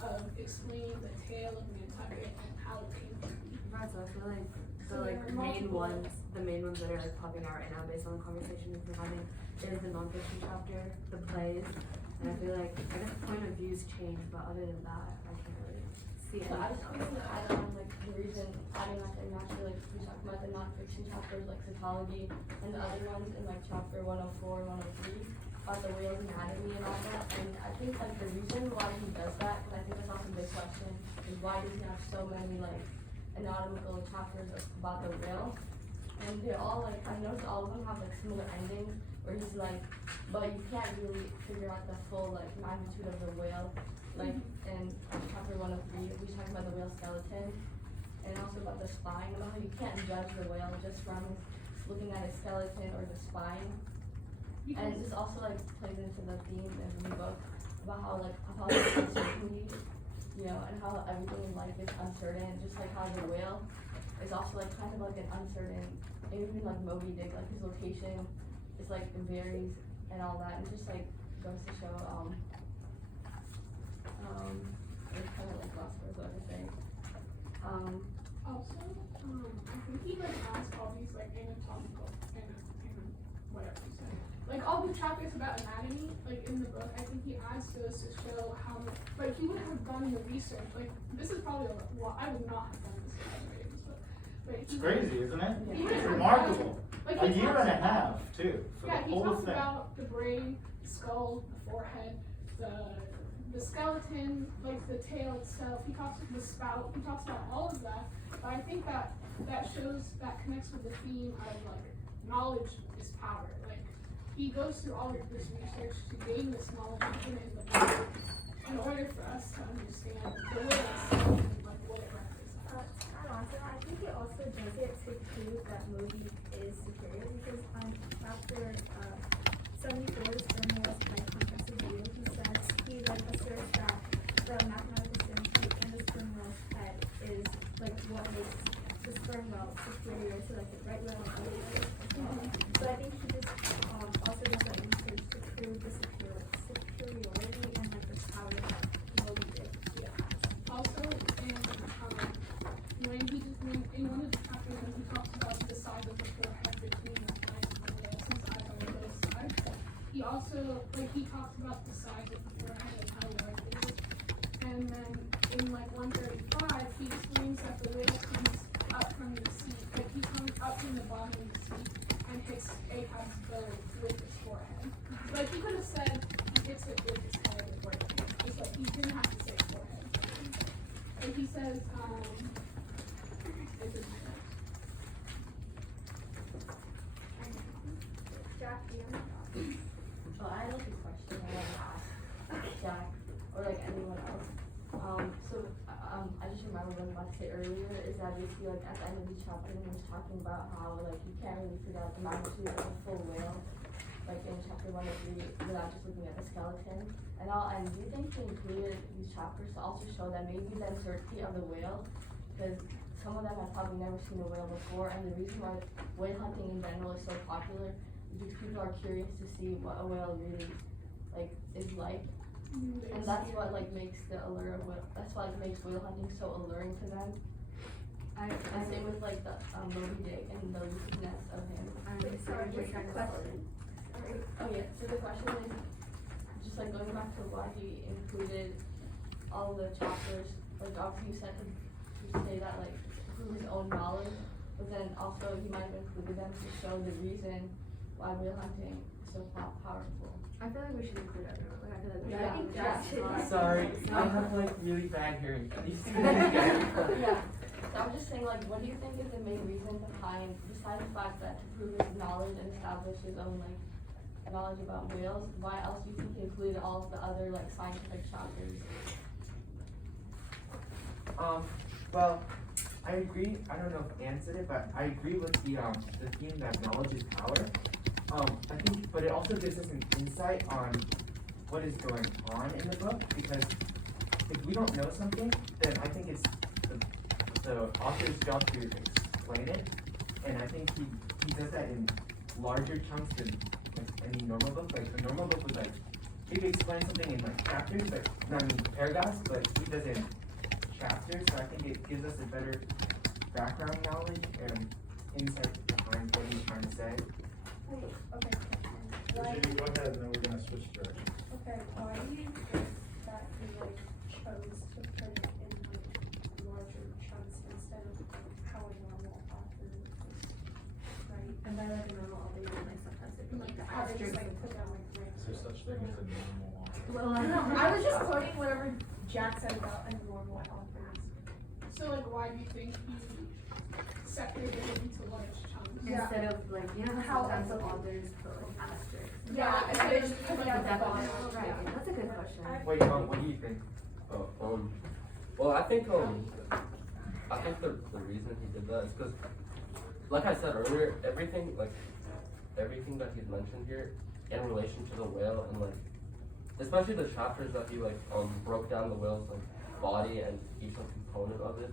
of explaining the tale of Nantucket and how it came to be. Right, so I feel like So the there are multiple- the main ones that are like popping out right now based on the conversation we've been having is the nonfiction chapter, the plays, and I feel like I guess point of views change, but other than that, I can't really see So I anything just else. wanted to add on like the reason adding like the natural, like we talked about the non-fiction chapters like Psychology and the other ones in like chapter 104, 103 about the whale's anatomy and all that. And I think like the reason why he does that, because I think that's also a big question, is why does he have so many like anatomical chapters about the whale? and they're all like, I noticed all of them have like similar endings, where he's like, but you can't really figure out the full like magnitude of the whale. Like in chapter 1 of 3, we talking about the whale skeleton, and also about the spine, about how you can't judge the whale just from looking at his skeleton or the spine. And this also like plays into the theme in the book about how like uncertainty, you know, and how everything in life is uncertain, just like how the whale is also like kind of like an uncertain, and even like Moby Dick, like his location is like varies and all that, and just like goes to show it's kind of like lost words what to say. Also, I think he like asked all these like anatomical and whatever you said. Like all the chapters about anatomy, like in the book, I think he adds those to show how much, like he wouldn't have done the research. Like this is probably well, I would not have done this if I was writing this book. But It's crazy, isn't it? He It's wouldn't have remarkable. Like, A he year talks and a about- half too, for Yeah, the he whole talks thing. about the brain, the skull, the forehead, the skeleton, like the tail itself. He talks about the spout. He talks about all of that. But I think that connects with the theme of like knowledge is power. Like he goes through all of this research to gain this knowledge and put it in the book in order for us to understand the way itself and like what it represents. I think it also does it to prove that Moby is superior, because on chapter 74, the sperm whales by comprehensive view, he says he like asserts that the mathematical standpoint and the sperm whale's head is like what makes the sperm whale superior to like the right whale and other whales. So I think he just also does that research to prove the superiority and like the power that Moby Dick has. Also, in one of the chapters when he talks about the size of the forehead between the eyes and the whale, since I don't know both sides, he also he talks about the size of the forehead and how large it is. And then in like 135, he explains that the whale comes up from the sea, like he comes up from the bottom of the sea and hits Ahab's belly with his forehead. Like he could have said he hits it with his head or just like he didn't have to say forehead. Like he says, Jack, do you have any thoughts? So I have like a question I want to ask Jack or like anyone else. I just remember what I was about to say earlier is that basically like at the end of each chapter he was talking about how like you can't really figure out the magnitude of a full whale, like in chapter 1 of 3 without just looking at the skeleton and all. And do you think he included these chapters to also show that maybe the uncertainty of the whale, because some of them have probably never seen a whale before, and the reason why whale hunting in general is so popular is because people are curious to see what a whale really like is like. And that's what like makes the allure of whale, that's what like makes whale hunting so alluring to them. And same with like the Moby Dick and the elusiveness of him. Sorry, what's your question? Oh yeah, so the question is just like going back to why he included all the chapters, like obviously you said to say that like through his own knowledge, but then also he might have included them to show the reason why whale hunting is so powerful. I feel like we should include everyone. Like, I feel like we Yeah, should. yeah. Sorry, I have like really bad hearing. Can you see me? Yeah. So I'm just saying, like, what do you think is the main reason behind, besides the fact that to prove his knowledge and establish his own like knowledge about whales, why else do you think he included all of the other like scientific chapters? Well, I agree. I don't know if Ann said it, but I agree with the theme that knowledge is power. I think, but it also gives us an insight on what is going on in the book, because if we don't know something, then I think it's the author's job to explain it, and I think he does that in larger chunks than any normal book. Like a normal book would like he could explain something in like chapters, like paragraphs, but he does it in chapters. So I think it gives us a better background knowledge and insight behind what he's trying to say. Wait, okay, question. Virginia, go ahead, and then we're gonna switch directions. Okay, why do you think that he like chose to put it in like larger chunks instead of like how a normal author would write? And by like a normal author, you mean like sometimes it Like how they just like put down like Is there such thing as a normal author? Well, I No, don't know. I was just quoting whatever Jack said about a normal author. So like why do you think he separated it into large chunks? Yeah. Instead of like, you know how sometimes authors put like asterisks. Yeah, I instead of just putting put like that a on. bubble. Right, that's a good question. Wait, what do you think? Well, I think the reason he did that is because, like I said earlier, everything that he's mentioned here in relation to the whale and like, especially the chapters that he like broke down the whale's like body and each component of it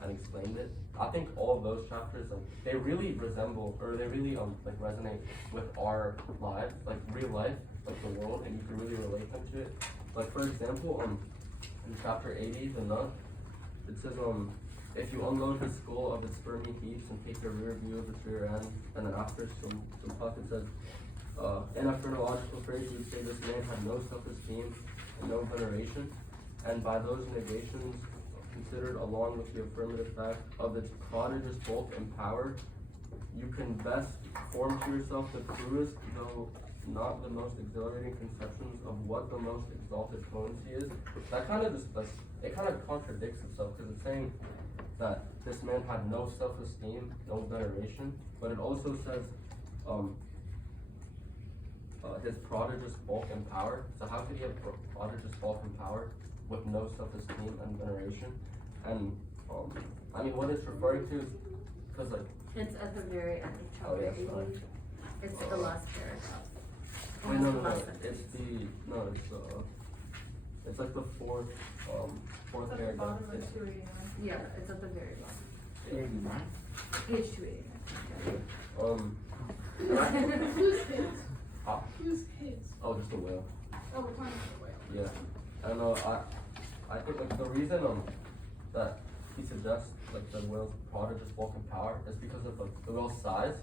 and explained it. I think all of those chapters like they really resemble or they really like resonate with our lives, like real life, like the world, and you can really relate them to it. Like for example, in chapter 80, the nut, it says if you unload his skull of its spermy heaps and take a rear view of its rear end, and then after some talk it says, in a phrenological phrase you would say this man had no self-esteem and no veneration, and by those negations considered along with the affirmative fact of its prodigious bulk and power, you can best form to yourself the truest, though not the most exhilarating conceptions of what the most exalted potency is. That kind of just like, it kind of contradicts itself because it's saying that this man had no self-esteem, no veneration, but it also says his prodigious bulk and power. So how could he have prodigious bulk and power with no self-esteem and veneration? And I mean, what it's referring to is because like It's at the very end of chapter 80. sorry. It's the last paragraph. Wait, no, Almost the last sentence. It's like the fourth paragraph. It's, Yeah, it's at the very bottom. Yeah. Page 289. Who's his? Huh? Who's his? Oh, just a whale. Oh, we're talking about the whale. Yeah. I don't know. I think like the reason that he suggests like the whale's prodigious bulk and power is because of like the whale's size.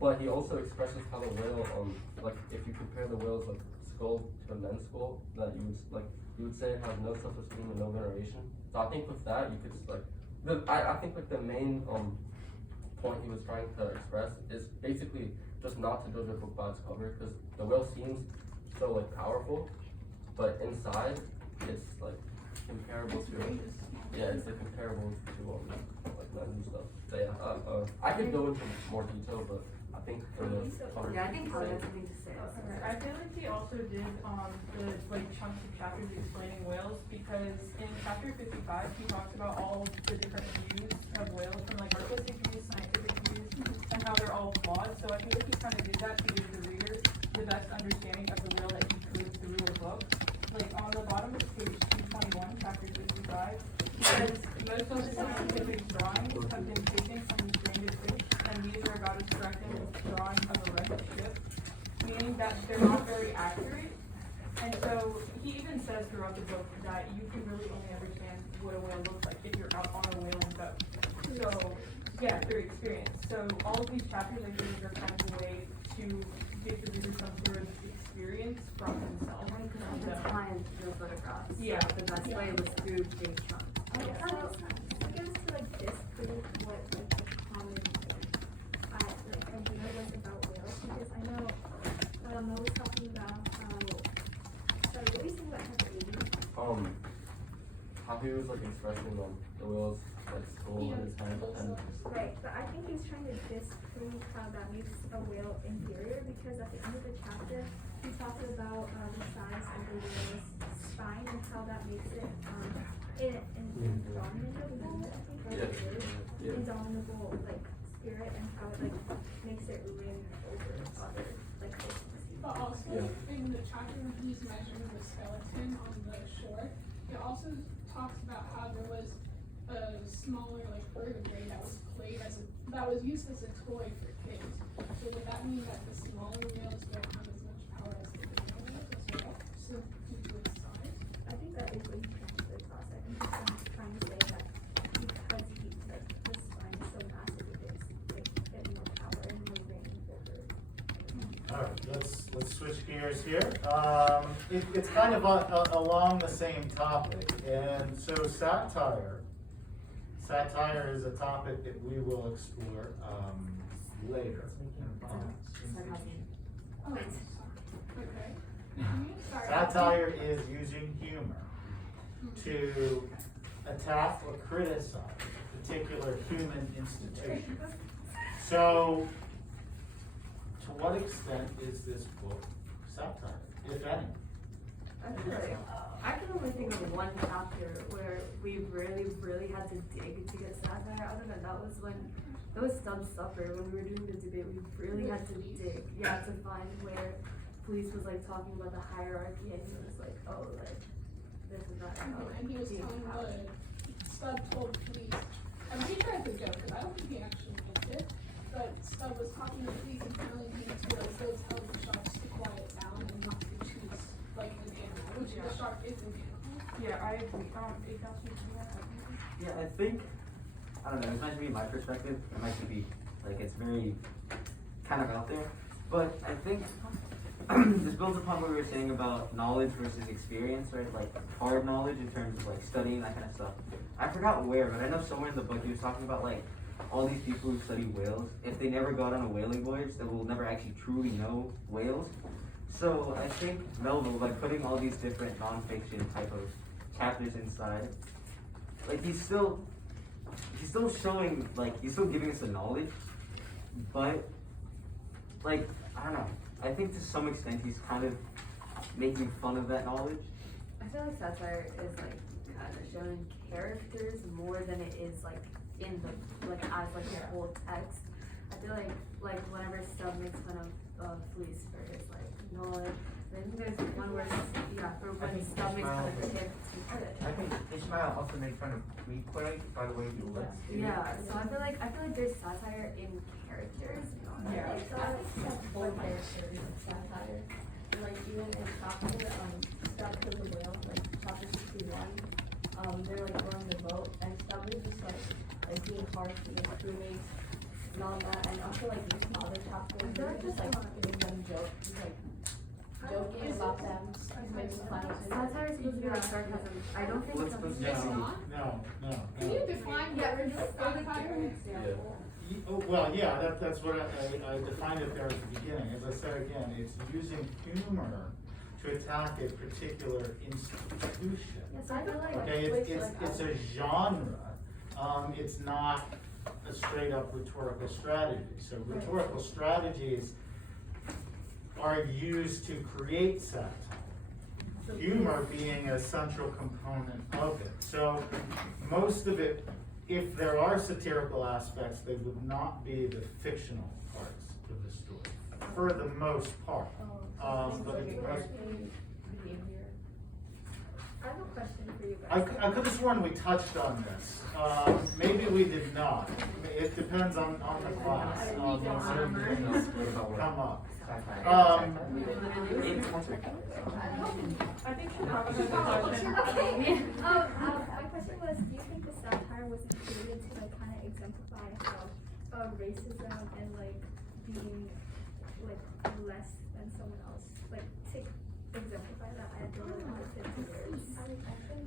But he also expresses how the whale like if you compare the whale's like skull to a men's skull, that you would say it has no self-esteem and no veneration. So I think with that you could just like I think like the main point he was trying to express is basically just not to judge a book by its cover, because the whale seems so like powerful, but inside it's like comparable to it's like comparable to like men and stuff. So yeah, I could go into more detail, but I think for the cover. Yeah, I think Kelly has something to say. I feel like he also did the like chunks of chapters explaining whales, because in chapter 55 he talks about all the different views of whales, from like artistic views, scientific views, and how they're all flawed. So I feel like he kind of did that to give the readers the best understanding of the whale that he could through a book. Like on the bottom of page 221, chapter 55, he says most of the scientific drawings have been taken from the stranded fish, and these are about as correct as a drawing of a wrecked ship, meaning that they're not very accurate. And so he even says throughout the book that you can really only understand what a whale looks like if you're out on a whaling boat. So yeah, through experience. So all of these chapters I think are kind of a way to give the reader some sort of experience from themselves. That's fine through photographs. Yeah. The best way was through big chunks. So, I guess to like disprove what like the common idea was about whales, because I know Mo was talking about sorry, what were you saying about chapter 80? How he was like expressing the whale's like skull in his hand and Right, but I think he's trying to disprove how that makes a whale inferior, because at the end of the chapter he talks about the size of the whale's spine and how that makes it indomitable, I think that's the word. yeah. Indomitable like spirit, and how it like makes it win over other like fish species. But also Yeah. in the chapter when he's measuring the skeleton on the shore, it also talks about how there was a smaller like vertebrae that was played that was used as a toy for kids. So would that mean that the smaller whales don't have as much power as the bigger whales as well, so due to its size? I think that is what he's trying to get across. I think he's trying to say that because he like his spine is so massive, it gives like it more power and more range over. Alright, let's switch gears here. It's kind of along the same topic, and so satire is a topic that we will explore later. Oh, okay. Sorry. Satire is using humor to attack or criticize a particular human institution. So, to what extent is this book satire, if any? I feel like, I can only think of one chapter where we really had to dig to get satire out of it. That was when, that was Stubbs' Supper, when we were doing the debate, we really had to dig, to find where police was like talking about the hierarchy, and he was like, oh, like, this is not how And he was being telling happened. Stubb told police, I'm pretty sure it's a joke, because I don't think he actually meant it, but Stubb was talking to police and telling him to like go tell the sharks to quiet down and not to choose like an animal, which the shark is an animal. Yeah, I agree, if that's what you want. Yeah, I think, I don't know, it might be my perspective, it might be, like, it's very kind of out there, but I think this builds upon what we were saying about knowledge versus experience, right? Like, hard knowledge in terms of, like, studying, that kind of stuff. I forgot where, but I know somewhere in the book he was talking about, like, all these people who study whales, if they never got on a whaling voyage, they will never actually truly know whales. So I think Melville, by putting all these different nonfiction type of chapters inside, like he's still showing, like he's still giving us the knowledge, but like I don't know. I think to some extent he's kind of making fun of that knowledge. I feel like satire is like kind of showing characters more than it is like in the like as like the whole text. I feel like whenever Stubb makes fun of Fleece for his like knowledge, I think there's one where for when Stubb makes fun of him. I think Ishmael also made fun of Queequeg by the way he looks. Yeah, so I feel like there's satire in characters. Yeah, so I think that's whole character is satire. And like even in chapter, Stubb to the whale, like chapter 61, they're like going to vote and Stubb is just like being harsh to the crewmates and all that. And also like in some other chapters, they're just like giving them jokes, he's like joking about them, he's making fun of them. Satire is supposed to be like sarcasm. I don't think What's it's supposed to It's be? not? No. Can you define the word satire? Well, yeah, that's what I defined it there at the beginning. As I said again, it's using humor to attack a particular institution. Yes, I feel like Okay, it's a genre, it's not a straight up rhetorical strategy. So rhetorical strategies are used to create satire, humor being a central component of it. So most of it, if there are satirical aspects, they would not be the fictional parts of the story, for the most part. But it's most, I have a question for you guys. I could have sworn we touched on this. Maybe we did not. It depends on the class. Come up. I think she probably has a question. Okay, my question was, do you think the satire was created to like kind of exemplify how racism and like being like less than someone else, like to exemplify that? I don't know how to put it into words.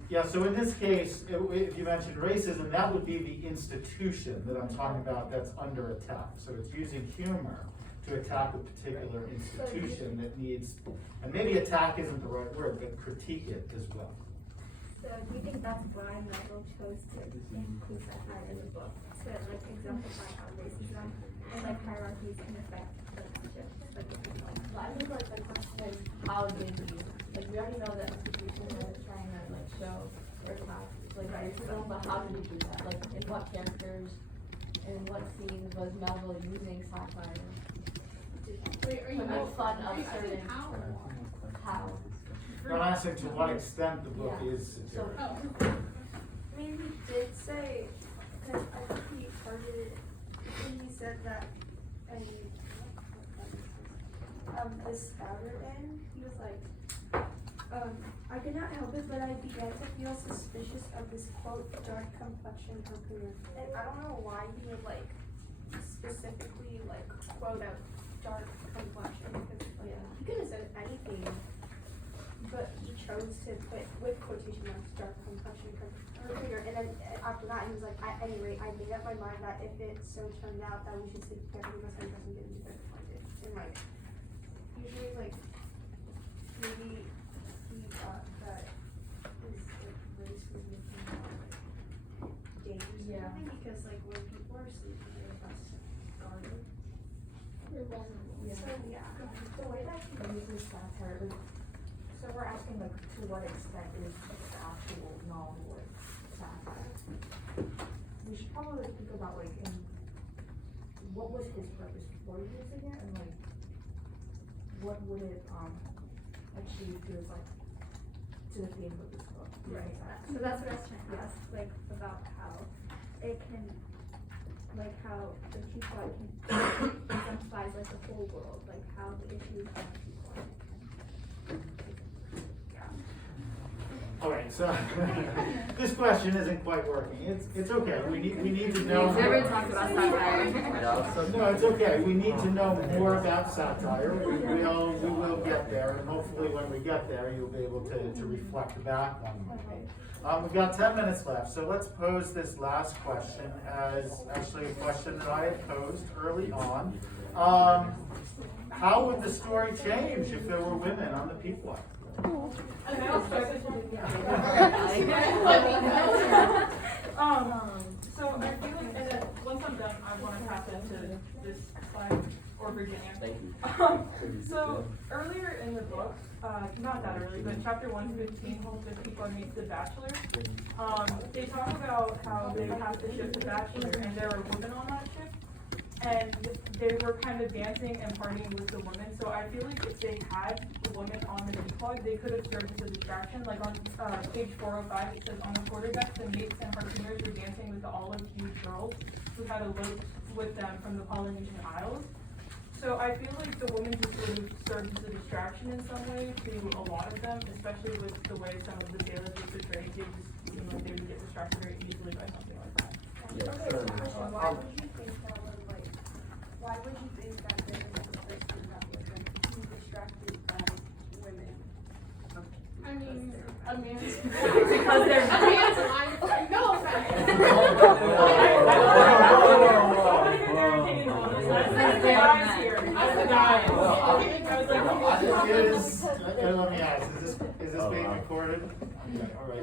Yeah, so in this case, if you mentioned racism, that would be the institution that I'm talking about that's under attack. So it's using humor to attack a particular institution that needs, and maybe attack isn't the right word, but critique it as well. So do you think that's why Melville chose to include satire in the book, to like exemplify how racism and like hierarchies can affect relationships, like with people? Well, I think like the question is, how did you, like we already know that institution is trying to like show or attack like racism, but how did you do that? Like in what characters, in what scenes was Melville using satire? Wait, are you To make fun of are you asking certain- how? How? I'm asking to what extent the book is satirical. Oh, I mean, he did say, because I think he quoted, and he said that, and this spouter in, he was like, I could not help it, but I began to feel suspicious of this quote, dark complexion harpooner. And I don't know why he would like specifically like quote out dark complexion, because like, he could have said anything, but he chose to put with quotation marks dark complexion harpooner. And then after that, he was like, at any rate, I made up my mind that if it so turned out that we should sit together, we must have doesn't get me disappointed. And like, usually like, maybe he thought that his like, race was making more like dangerous or something, because like when people are sleeping, they're less guarded. this is satire, so we're asking like to what extent is the actual novel like satire? We should probably think about like what was his purpose for using it and like what would it achieve to his like to the theme of this book. Right, so that's what I was trying to ask, like, about how it can, like, how the Q-plot can exemplifies, like, the whole world, like, how the issues of the Q-plot Alright, so, this question isn't quite working, it's okay, we need to know. We've never talked about satire. No, it's okay, we need to know more about satire, we will get there, and hopefully when we get there, you'll be able to reflect back on it. We've got 10 minutes left, so let's pose this last question as actually a question that I had posed early on. How would the story change if there were women on the P-plot? And I'll start with so I feel like, and then once I'm done, I want to pass it to this slide or Virginia. Thank you. So earlier in the book, not that early, but chapter 115, Whole 54 meets the Bachelor. They talk about how they have to ship the Bachelor, and there are women on that ship. And they were kind of dancing and partying with the women. So I feel like if they had the women on the plug, they could have served as a distraction. Like on page 405, it says on the quarterdeck, the mates and harpooners were dancing with the olive-hued girls who had eloped with them from the Polynesian Isles. So I feel like the women just would have served as a distraction in some way to a lot of them, especially with the way some of the sailors were portrayed. They just seem like they would get distracted very easily by something like that. Yeah, Okay, certainly. so question, why would you think that was like, why would you think that there was a person that was like being distracted by women? I mean, a man's. Because they're A man's life, no offense. Let me ask, is this being recorded?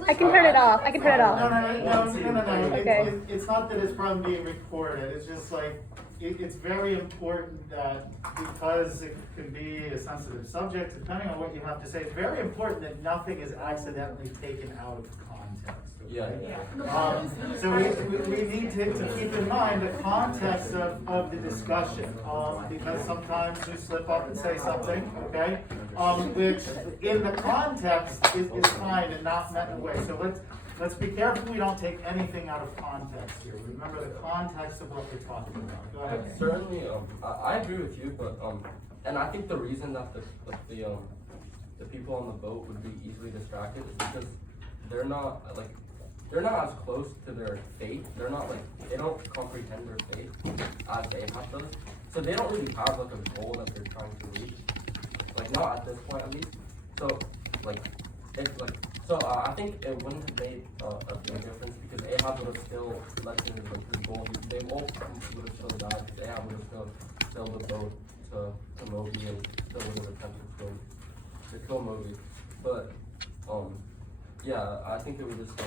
I can turn it off. I can turn it No, off. no. Okay. It's not that it's probably being recorded, it's just like, it's very important that, because it can be a sensitive subject, depending on what you have to say, it's very important that nothing is accidentally taken out of context. Okay? Yeah. So we need to keep in mind the context of the discussion, because sometimes we slip up and say something, okay? Which in the context is fine and not meant in a way. So let's be careful we don't take anything out of context here. Remember the context of what we're talking about. Go ahead. Certainly, I agree with you, but and I think the reason that the people on the boat would be easily distracted is because they're not as close to their faith. They're not they don't comprehend their faith as Ahab does. So they don't really have like a goal that they're trying to reach. Like not at this point at least. So I think it wouldn't have made a big difference because Ahab would have still let him his goal. They all would have still died because Ahab would have still sailed the boat to Moby and still would have attempted to kill Moby. But yeah, I think it would just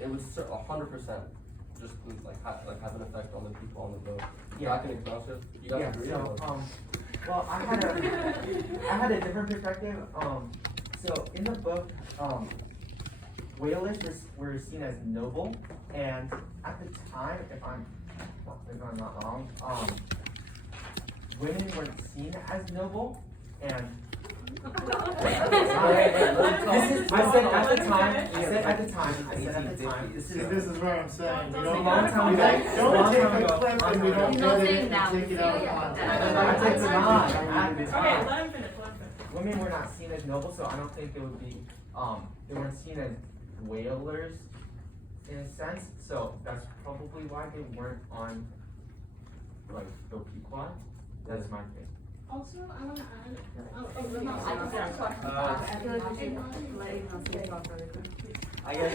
it would 100% just have an effect on the people on the boat. Yeah. I can acknowledge it. You guys agree? So, or- well, I had a different perspective. So in the book, whalers were seen as noble, and at the time, if I'm not wrong, women weren't seen as noble, and I said at the time. This is what I'm saying. We don't Long time ago. don't take a Long clip time and we ago. don't He's not edit saying it that. and take it out of Yeah, context. At the time. Okay, let him finish. Women were not seen as noble, so I don't think it would be, they weren't seen as whalers in a sense, so that's probably why they weren't on, like, the Pequod. That's my thing. Also, I wanna add, I feel like we should let Ahab say about that. I guess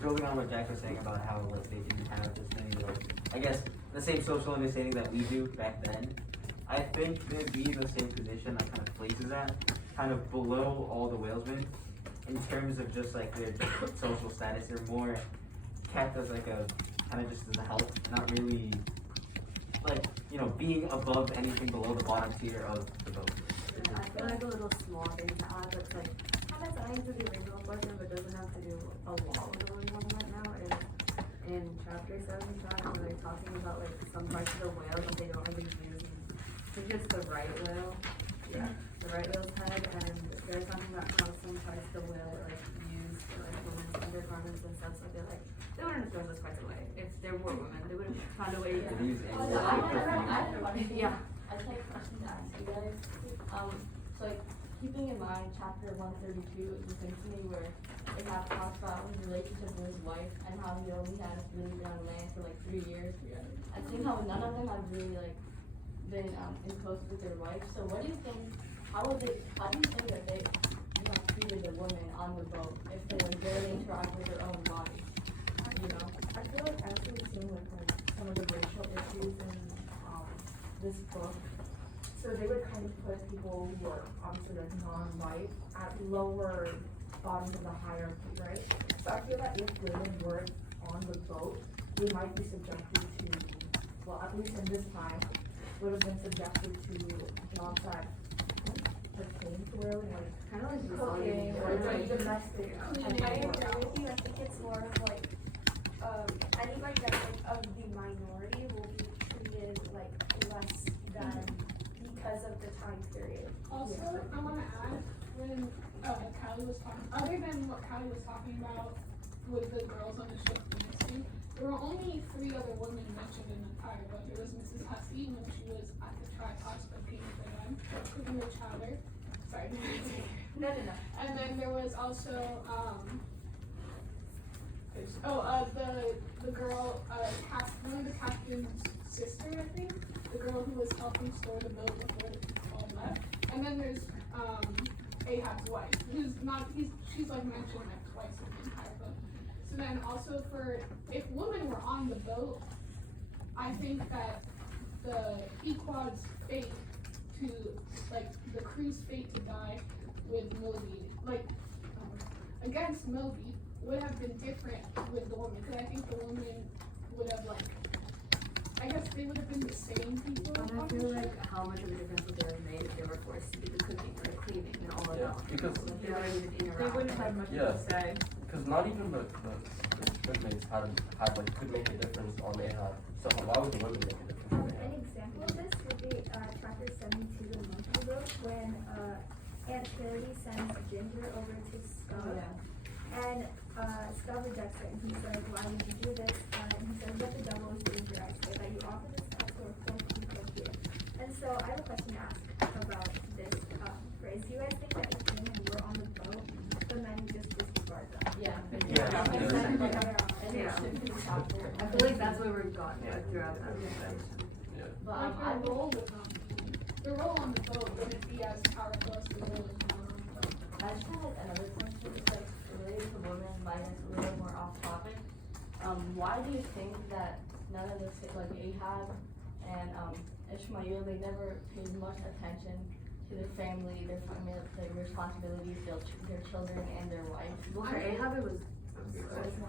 building on what Jack was saying about how they didn't have this many I guess the same social understanding that we do back then. I think they'd be in the same position that kind of places at, kind of below all the whalesmen in terms of just like their social status. They're more kept as like a kind of just as a help, not really like, you know, being above anything below the bottom tier of the boat. I feel like a little small thing to add that's like kind of tying to the original question, but doesn't have to do a lot with what we're talking about now. Is in chapter 75, when they're talking about like some parts of the whale that they don't really use. I think it's the right whale. Yeah, the right whale's head, and they're talking about how some parts of the whale are like used for like women's undergarments and stuff. So they're like, they wouldn't have thrown those parts away. If there were women, they would have found a way to Use I any have perfume. one thing. Yeah. I just have a question to ask you guys. So like, keeping in mind chapter 132 is the thing to me where it talks about his relationship with his wife and how he only has really been on land for like 3 years. I think how none of them have really like been in close with their wife. So what do you think? How do you think that they treated the woman on the boat if they would barely interact with their own body? You know. I feel like as we've seen with like some of the racial issues in this book, so they would kind of put people who were obviously like non-white at lower bottoms of the hierarchy, right? So I feel that if women were on the boat, they might be subjected to, well, at least in this time, would have been subjected to jobs that pertain to where like Kind of like cooking or like domestic. I agree with you. I think it's more of like, anybody that's like of the minority will be treated like less than because of the time period. Also, I want to add, when Callie was talking, other than what Callie was talking about with the girls on the ship missing, there were only 3 other women mentioned in the entire book. There was Mrs. Hussey when she was at the tripods cooking for them, cooking their chowder. Sorry, No. and then there was also the girl, one of the captain's sister, I think, the girl who was helping store the boat before the people all left. And then there's Ahab's wife, she's like mentioned like twice in the entire book. So then also if women were on the boat, I think that the Pequod's fate to, like, the crew's fate to die with Moby, like, against Moby, would have been different with the woman, because I think the woman would have, like, I guess they would have been the same people. And I feel like how much of a difference would they have made if they were forced to do the cooking or the cleaning and all of Yeah, that? because- Like, they wouldn't even interact. They wouldn't have much Yeah. to say. Because not even the shipmates had like could make a difference on Ahab. So why would the women make a difference on An Ahab? example of this would be chapter 72 of the Monkey Book when Aunt Charity sends Ginger over to Scub. And Scub rejects it and he says, why would you do this? And he says, what the devil is Ginger? I say that you offer this up to a poor people here. And so I have a question to ask about this phrase. Do you guys think that if women were on the boat, the men would just disregard them? Yeah. Yeah. I feel like that's where we've gotten throughout that discussion. But Like, I their role with them. Their role on the boat wouldn't be as powerful as the role of on the boat. I just had like another question, it's like related to women, but it's a little more off topic. Why do you think that none of the like Ahab and Ishmael, they never paid much attention to their family, their responsibilities, their children and their wife? Well, for Ahab it was the obsession.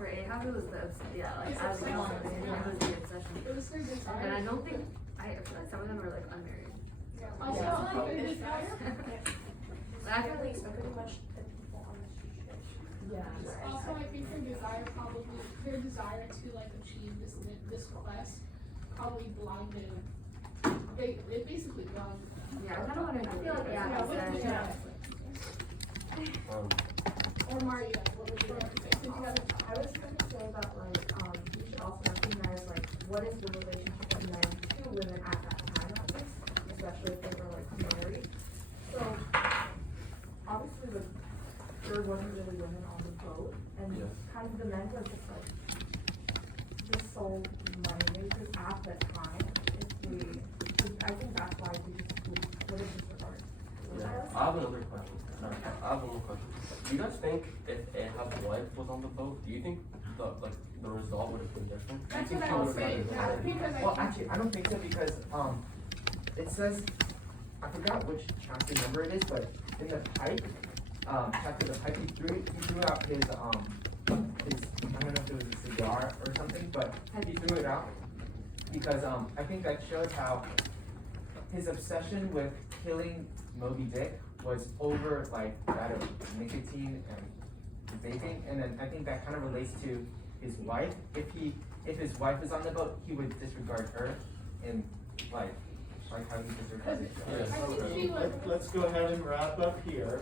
It was their desire. And I don't think I feel like some of them are like unmarried. Also, Yeah. their desire. But I feel like So pretty much the people on the ship. Yeah. Also, I think their desire to like achieve this quest probably blinded. It basically blinded them. yeah, I kind of want to. I feel like, yeah, With the yeah. Or Maria, what would you like to say? Did you have I was going to say that like you should also recognize like what is the relationship of men to women at that time at least, especially if they were like married. So obviously like there wasn't really women on the boat and Yeah. kind of the men were just like the sole money makers at that time. I think that's why we just would have disregarded. Yeah. I have another question. Sorry, I have one more question. Do you guys think if Ahab's wife was on the boat, do you think the result would have been different? Do you That's think what she I would was have saying. been Yeah, different? because I Well, think actually, I don't think so because, it says, I forgot which chapter number it is, but in the pipe, chapter the pipe, he threw out his, I don't know if it was a cigar or something, but he threw it out. because I think that showed how his obsession with killing Moby Dick was over like that of nicotine and vaping, and then I think that kind of relates to his wife. If his wife is on the boat, he would disregard her and like how he disregarded her. Let's go ahead and wrap up here.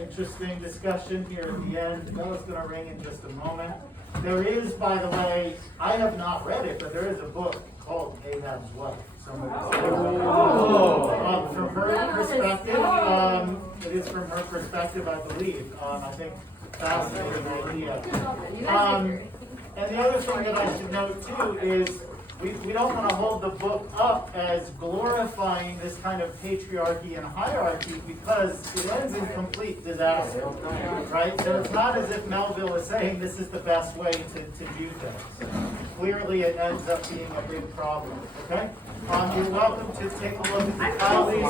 Interesting discussion here at the end. The bell's gonna ring in just a moment. There is, by the way, I have not read it, but there is a book called Ahab's Wife. From her perspective, it is from her perspective, I believe. I think fascinating idea. And the other thing that I should note too is we don't want to hold the book up as glorifying this kind of patriarchy and hierarchy because it ends in complete disaster, right? So it's not as if Melville is saying this is the best way to do things. Clearly it ends up being a big problem, okay? You're welcome to take a look at the colleagues.